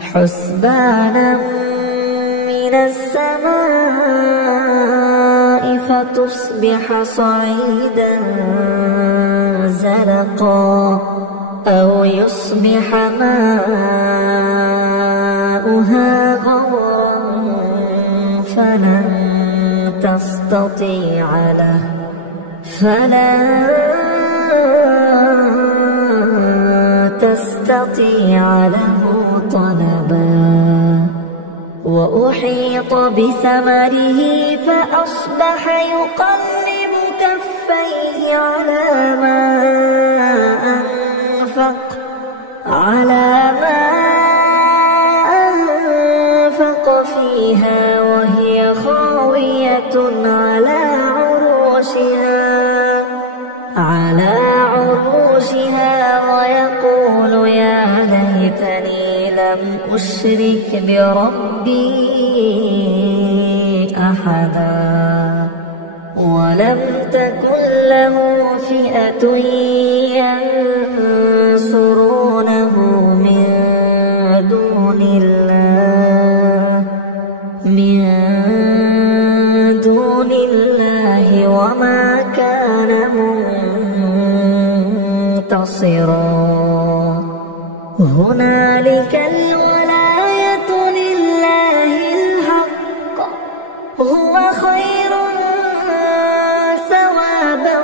حسبانا من السماء فتصبح صعيدا زلقا أو يصبح ماؤها غورا فلن تستطيع له طلبا وأحيط بثمره فأصبح يقلب كفيه على ما أنفق فيها وهي خاوية على عروشها ويقول يا ليتني لم أشرك بربي أحدا ولم تكن له فئة ينصرونه من دون الله وما كان منتصرا هنالك الولاية لله الحق هو خير ثوابا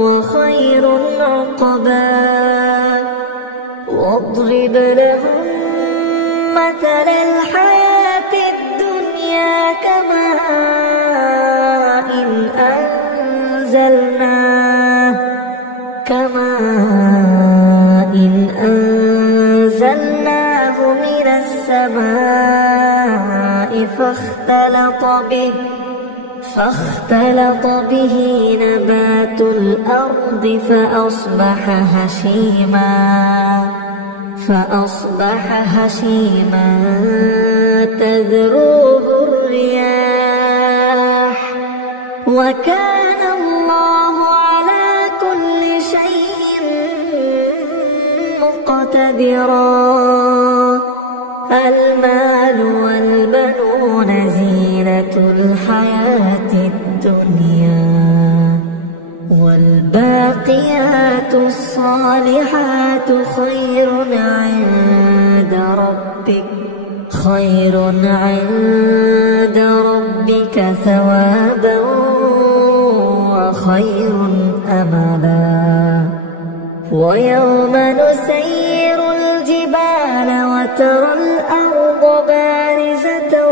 وخير عقبا واضرب لهم مثل الحياة الدنيا كماء أنزلناه من السماء فاختلط به نبات الأرض فأصبح هشيما تذروه الرياح وكان الله على كل شيء مقتدرا المال والبنون زينة الحياة الدنيا والباقيات الصالحات خير عند ربك ثوابا وخير أملا ويوم نسير ترى الأرض بارزة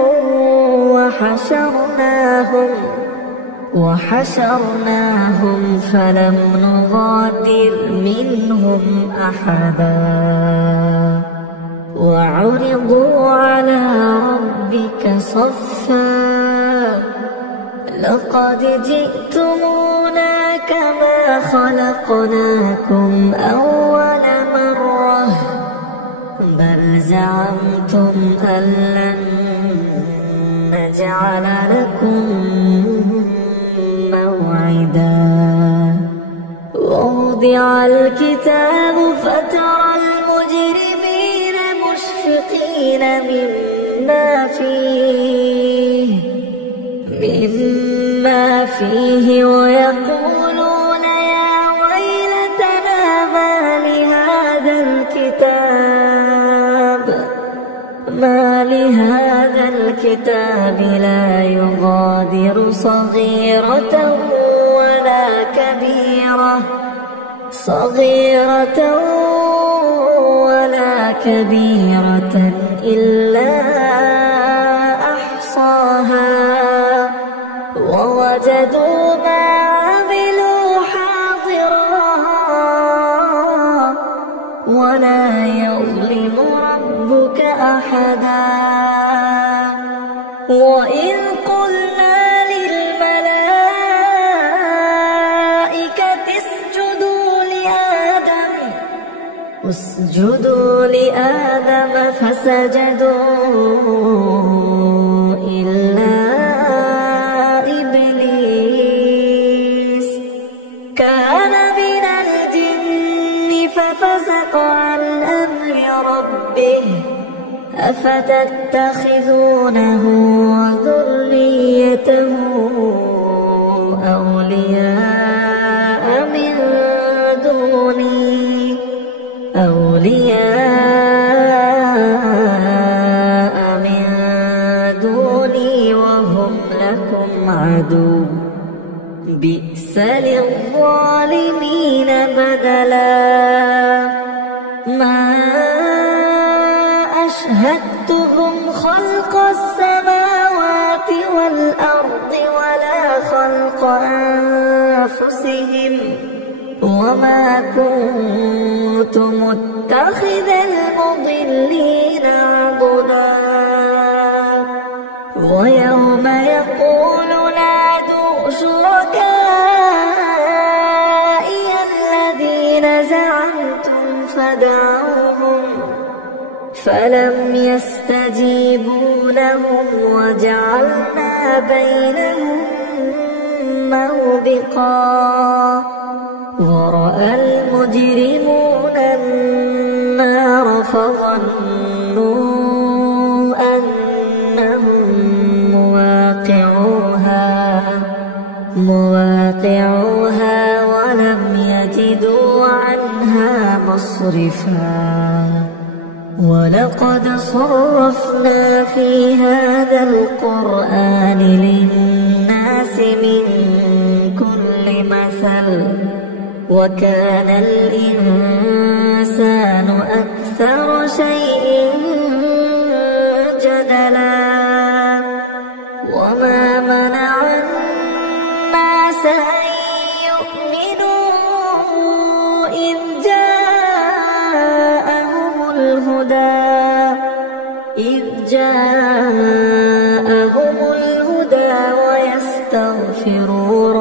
وحشرناهم فلم نغادر منهم أحدا وعرضوا على ربك صفا لقد جئتمونا كما خلقناكم أول مرة بل زعمتم أن لن نجعل لكم موعدا ووضع الكتاب فترى المجرمين مشفقين مما فيه ويقولون يا ويلتنا ما لهذا الكتاب لا يغادر صغيرة ولا كبيرة إلا أحصاها ووجدوا ما عملوا حاضرا ولا يظلم ربك أحدا وإذ قلنا للملائكة اسجدوا لآدم فسجدوا إلا إبليس كان من الجن ففسق عن أمر ربه أفتتخذونه وذريته أولياء من دوني وهم لكم عدو بئس للظالمين بدلا ما أشهدتهم خلق السماوات والأرض ولا خلق أنفسهم وما كنت متخذ المضلين عضدا ويوم يقول نادوا شركائي الذين زعمتم فدعوهم فلم يستجيبوا لهم وجعلنا بينهم موبقا ورأى المجرمون النار فظنوا أنهم مواقعوها ولم يجدوا عنها مصرفا ولقد صرفنا في هذا القرآن للناس من كل مثل وكان الإنسان أكثر شيء جدلا وما منع الناس أن يؤمنوا إذ جاءهم الهدى ويستغفروا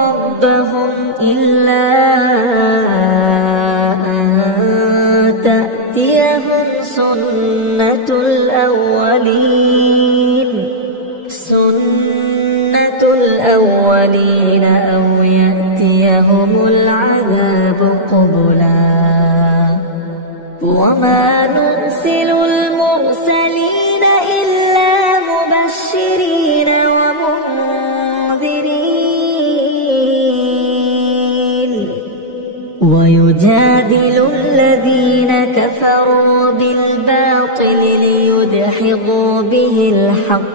ربهم إلا أن تأتيهم سنة الأولين أو يأتيهم العذاب قبلا وما نرسل المرسلين إلا مبشرين ومنذرين ويجادل الذين كفروا بالباطل ليدحضوا به الحق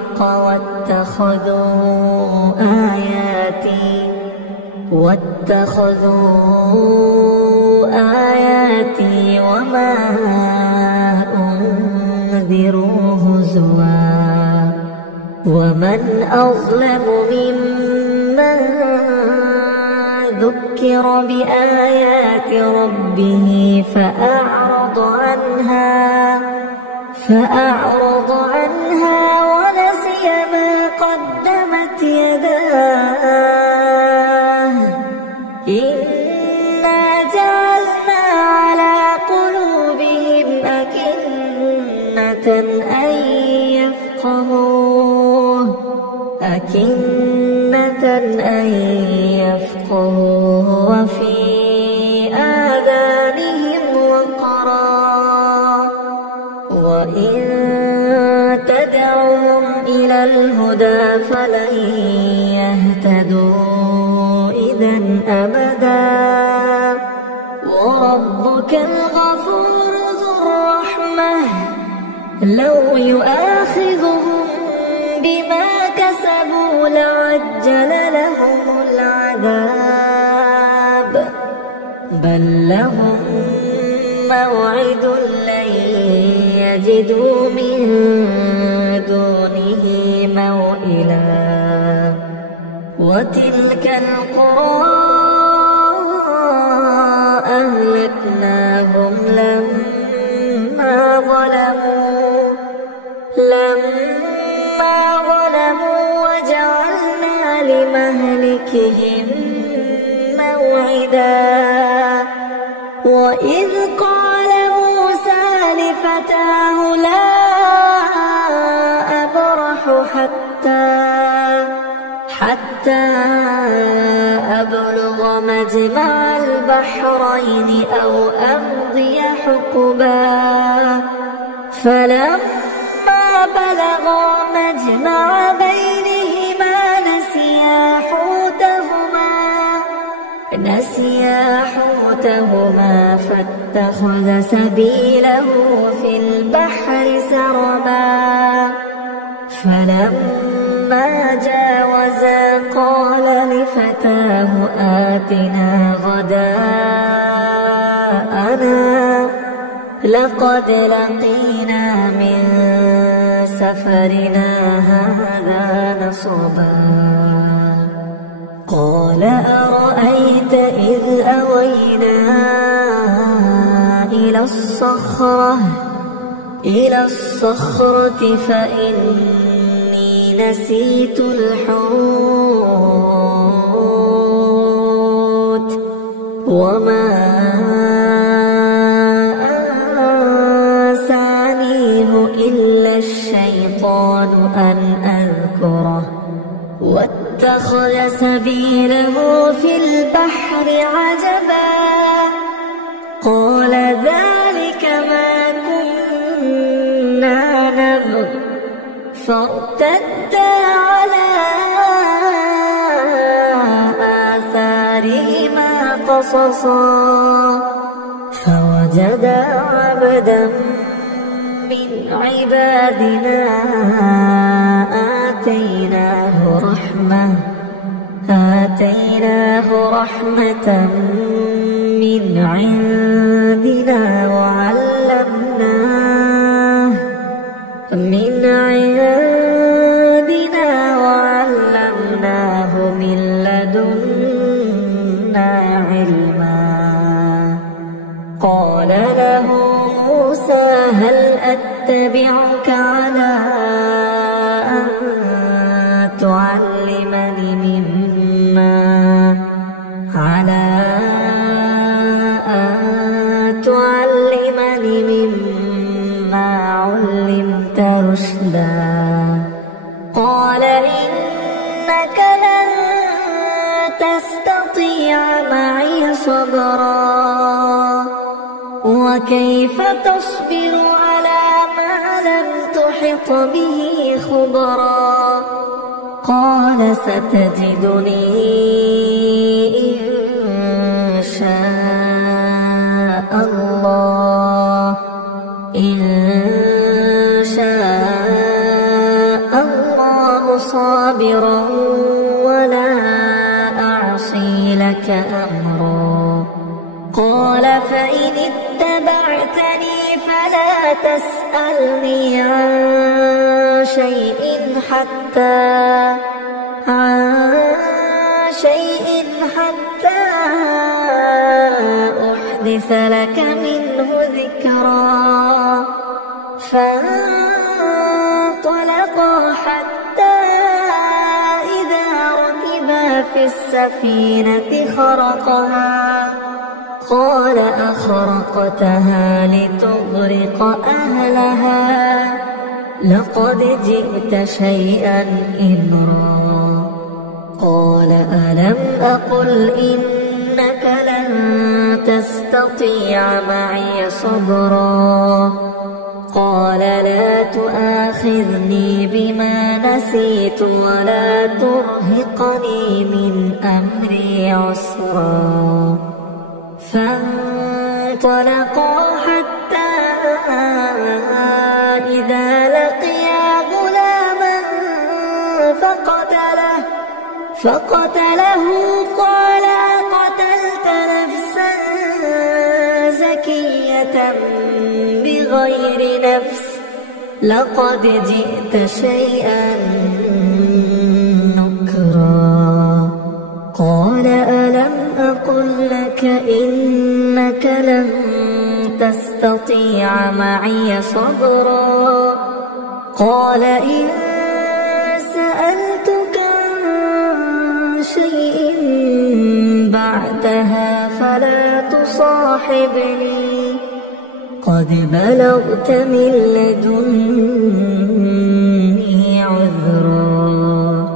واتخذوا آياتي وما أنذروا هزوا ومن أظلم ممن ذكر بآيات ربه فأعرض عنها ونسي ما قدمت يداه إنا جعلنا على قلوبهم أكنة أن يفقهوه وفي آذانهم وقرا وإن تدعوهم إلى الهدى فلن يهتدوا إذا أبدا وربك الغفور ذو الرحمة لو يؤاخذهم بما كسبوا لعجل لهم العذاب بل لهم موعد لن يجدوا من دونه موئلا وتلك القرى أهلكناهم لما ظلموا وجعلنا لمهلكهم موعدا وإذ قال موسى لفتاه لا أبرح حتى أبلغ مجمع البحرين أو أمضي حقبا فلما بلغا مجمع بينهما نسيا حوتهما فاتخذ سبيله في البحر سربا فلما جاوزا قال لفتاه آتنا غداءنا لقد لقينا من سفرنا هذا نصبا قال أرأيت إذ أوينا إلى الصخرة فإني نسيت الحوت وما أنسانيه إلا الشيطان أن أذكره واتخذ سبيله في البحر عجبا قال ذلك ما كنا نبغ فارتدا على آثارهما قصصا فوجدا عبدا من عبادنا آتيناه رحمة من عندنا وعلمناه من لدنا علما قال له موسى هل أتبعك على أن تعلمني مما علمت رشدا قال إنك لن تستطيع معي صبرا وكيف تصبر على ما لم تحط به خبرا قال ستجدني إن شاء الله صابرا ولا أعصي لك أمرا قال فإن اتبعتني فلا تسألني عن شيء حتى أحدث لك منه ذكرا. فانطلقا حتى إذا ركبا في السفينة خرقها قال أخرقتها لتغرق أهلها لقد جئت شيئا إمرا. قال ألم أقل إنك لن تستطيع معي صبرا. قال لا تؤاخذني بما نسيت ولا ترهقني من أمري عسرا. فانطلقا حتى إذا لقيا غلاما فقتله قال أقتلت نفسا زكية بغير نفس لقد جئت شيئا نكرا. قال ألم أقل لك إنك لن تستطيع معي صبرا. قال إن سألتك عن شيء بعدها فلا تصاحبني قد بلغت من لدني عذرا.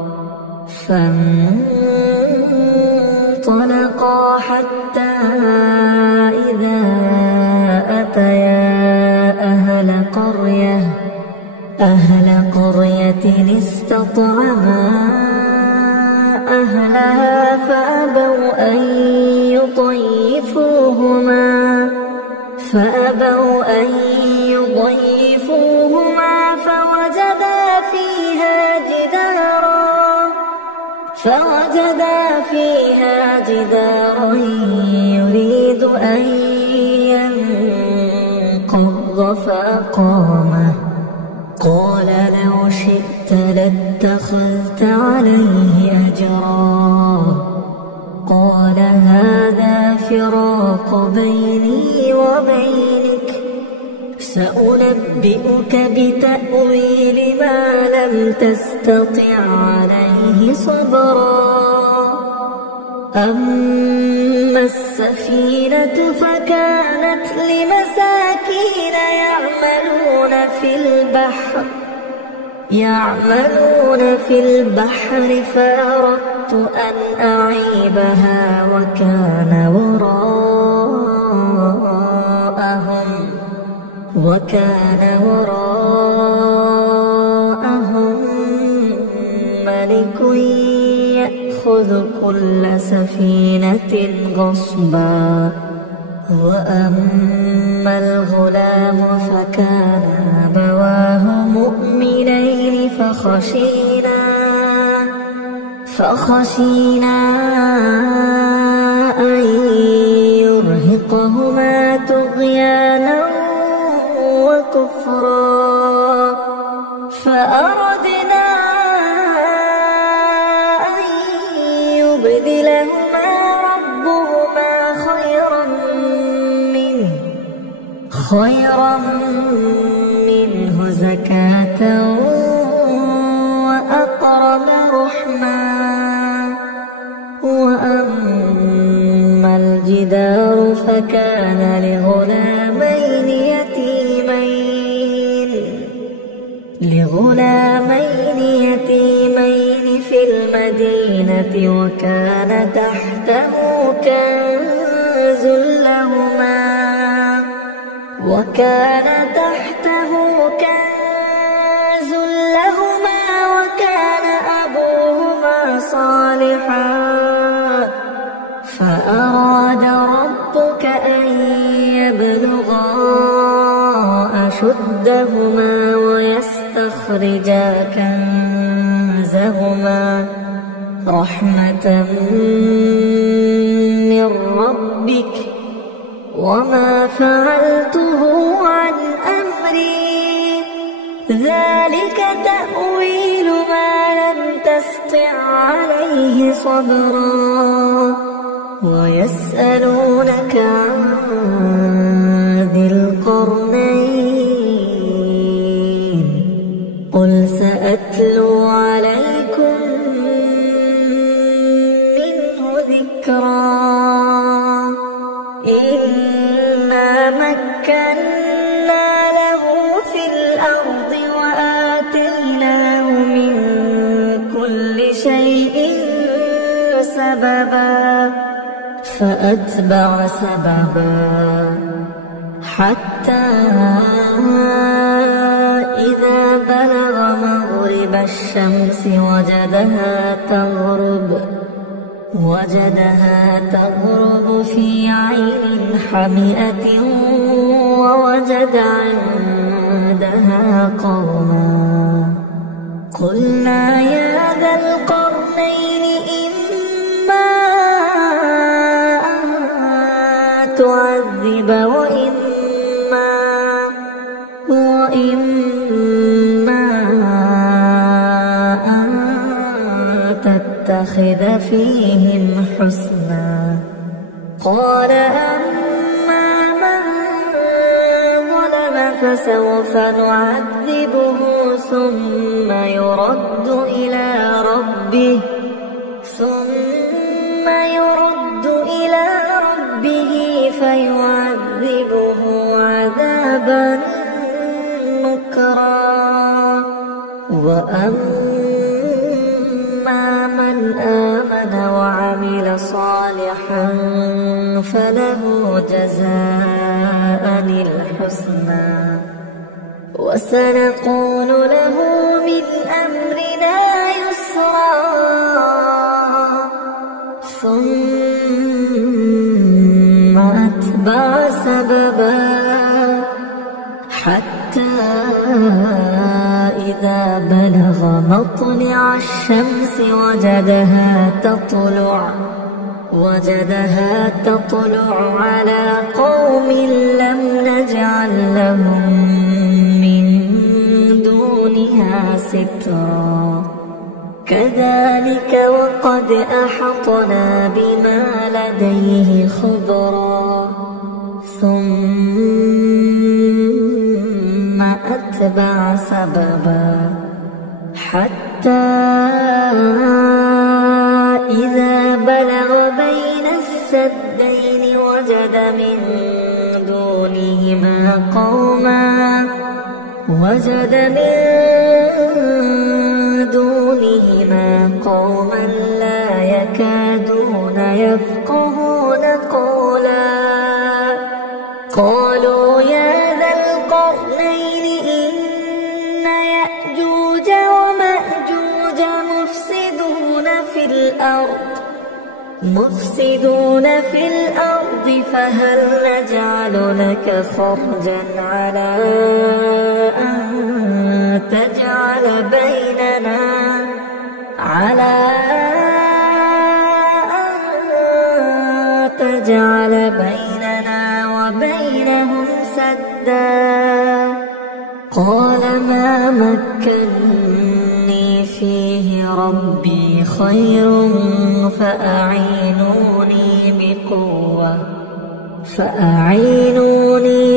فانطلقا حتى إذا أتيا أهل قرية استطعما أهلها فأبوا أن يضيفوهما فوجدا فيها جدارا يريد أن ينقض فأقامه. قال لو شئت لاتخذت عليه أجرا. قال هذا فراق بيني وبينك سأنبئك بتأويل ما لم تستطع عليه صبرا. أما السفينة فكانت لمساكين يعملون في البحر فأردت أن أعيبها وكان وراءهم ملك يأخذ كل سفينة غصبا. وأما الغلام فكان أبواه مؤمنين فخشينا أن يرهقهما طغيانا وكفرا. فأردنا أن يبدلهما ربهما خيرا منه زكاة وأقرب رحما. وأما الجدار فكان لغلامين يتيمين في المدينة وكان تحته كنز لهما وكان أبوهما صالحا. فأراد ربك أن يبلغا أشدهما ويستخرجا كنزهما رحمة من ربك صبرا ويسألونك عن ذي القرنين قل سأتلو عليكم منه ذكرا إنا مكنا له في الأرض وآتيناه من كل شيء سببا فأتبع سببا حتى إذا بلغ مغرب الشمس وجدها تغرب في عين حمئة ووجد عندها قوما قلنا يا ذا القرنين إما أن تعذب وإما أن تتخذ فيهم حسنا قال أما من ظلم فسوف نعذبه ثم يرد إلى ربه فيعذبه عذابا نكرا وأما من آمن وعمل صالحا فله جزاء الحسنى وسنقول له من أمرنا يسرا ثم أتبع سببا حتى إذا بلغ مطلع الشمس وجدها تطلع على قوم لم نجعل لهم من دونها سترا كذلك وقد أحطنا بما لديه خبرا ثم أتبع سببا حتى إذا بلغ بين السدين وجد من دونهما قوما لا يكادون يفقهون قولا قالوا يا ذا القرنين إن يأجوج ومأجوج مفسدون في الأرض فهل نجعل لك خرجا على أن تجعل بيننا وبينهم سدا قال ما مكني فيه ربي خير فأعينوني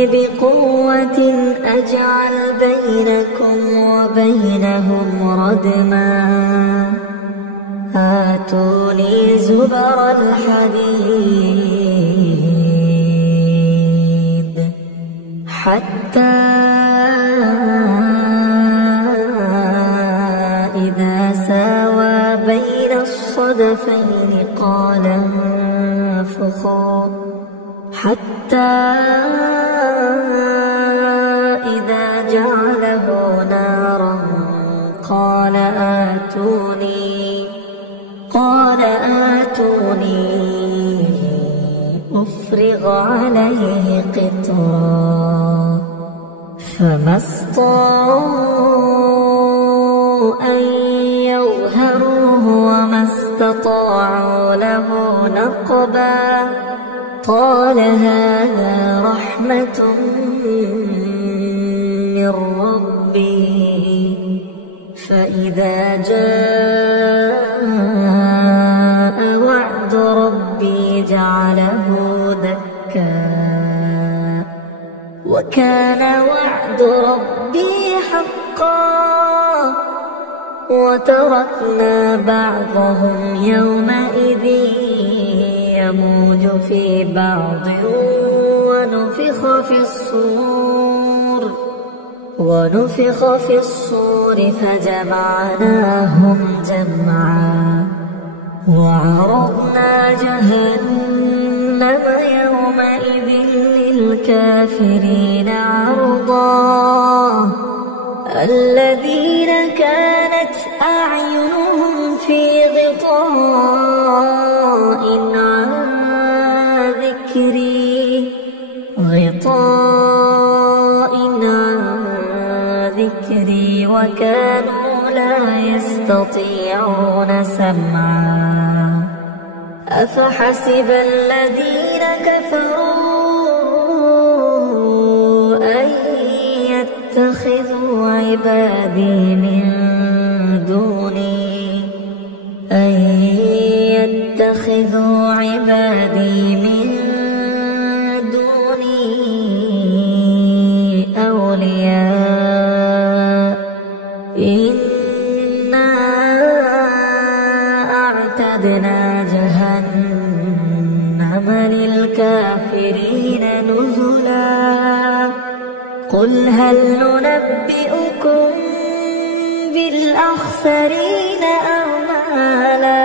بقوة أجعل بينكم وبينهم ردما آتوني زبر الحديد حتى إذا ساوى بين الصدفين قال انفخوا حتى إذا جعله نارا قال آتوني أفرغ عليه قطرا فما استطاعوا أن يظهروه وما استطاعوا له نقبا قال هذا رحمة من ربي فإذا جاء جعله دكا وكان وعد ربي حقا وتركنا بعضهم يومئذ يموج في بعض ونفخ في الصور فجمعناهم جمعا وعرضنا جهنم يومئذ للكافرين عرضا الذين كانت أعينهم في غطاء عن ذكري وكانوا لا يستطيعون سمعا أفحسب الذين كفروا أن يتخذوا عبادي من دوني أولياء إنا أعتدنا جهنم للكافرين نزلا قل هل ننبئكم بالأخسرين أعمالا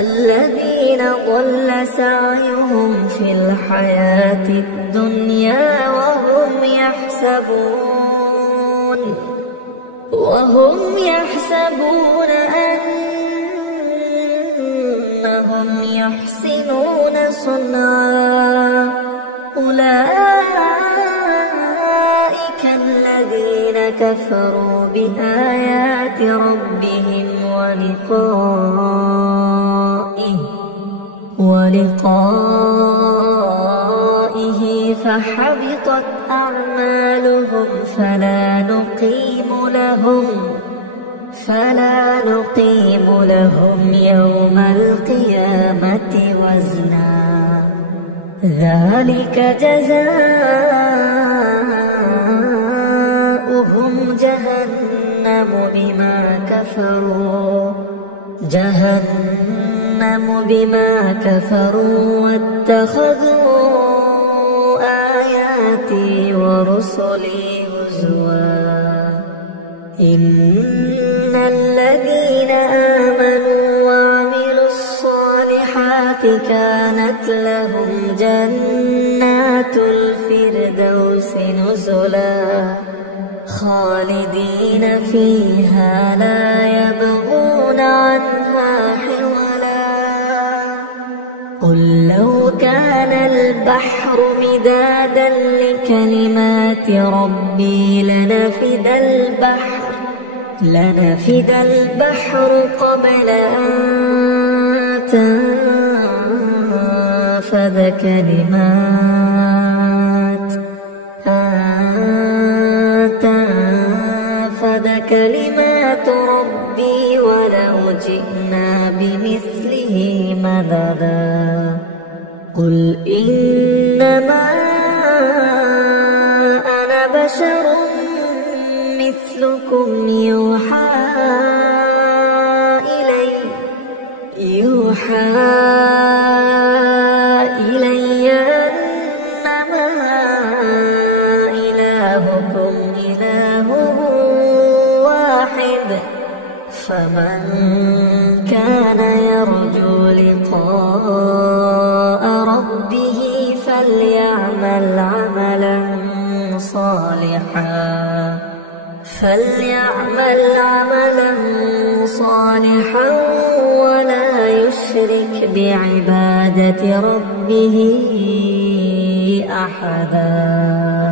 الذين ضل سعيهم في الحياة الدنيا وهم يحسبون أنهم يحسنون صنعا أولئك الذين كفروا بآيات ربهم ولقائه فحبطت أعمالهم فلا نقيم لهم يوم القيامة وزنا ذلك جزاؤهم جهنم بما كفروا واتخذوا آياتي ورسلي هزوا إن الذين آمنوا وعملوا الصالحات كانت لهم جنات الفردوس نزلا خالدين فيها لا يبغون عنها حولا قل لو كان البحر مدادا لكلمات ربي لنفد البحر قبل أن تنفد كلمات ربي ولو جئنا بمثله مددا قل إنما أنا بشر مثلكم يوحى إلي أنما إلهكم إله واحد فمن كان يرجو لقاء ربه فليعمل عملا صالحا ولا يشرك بعبادة ربه أحدا.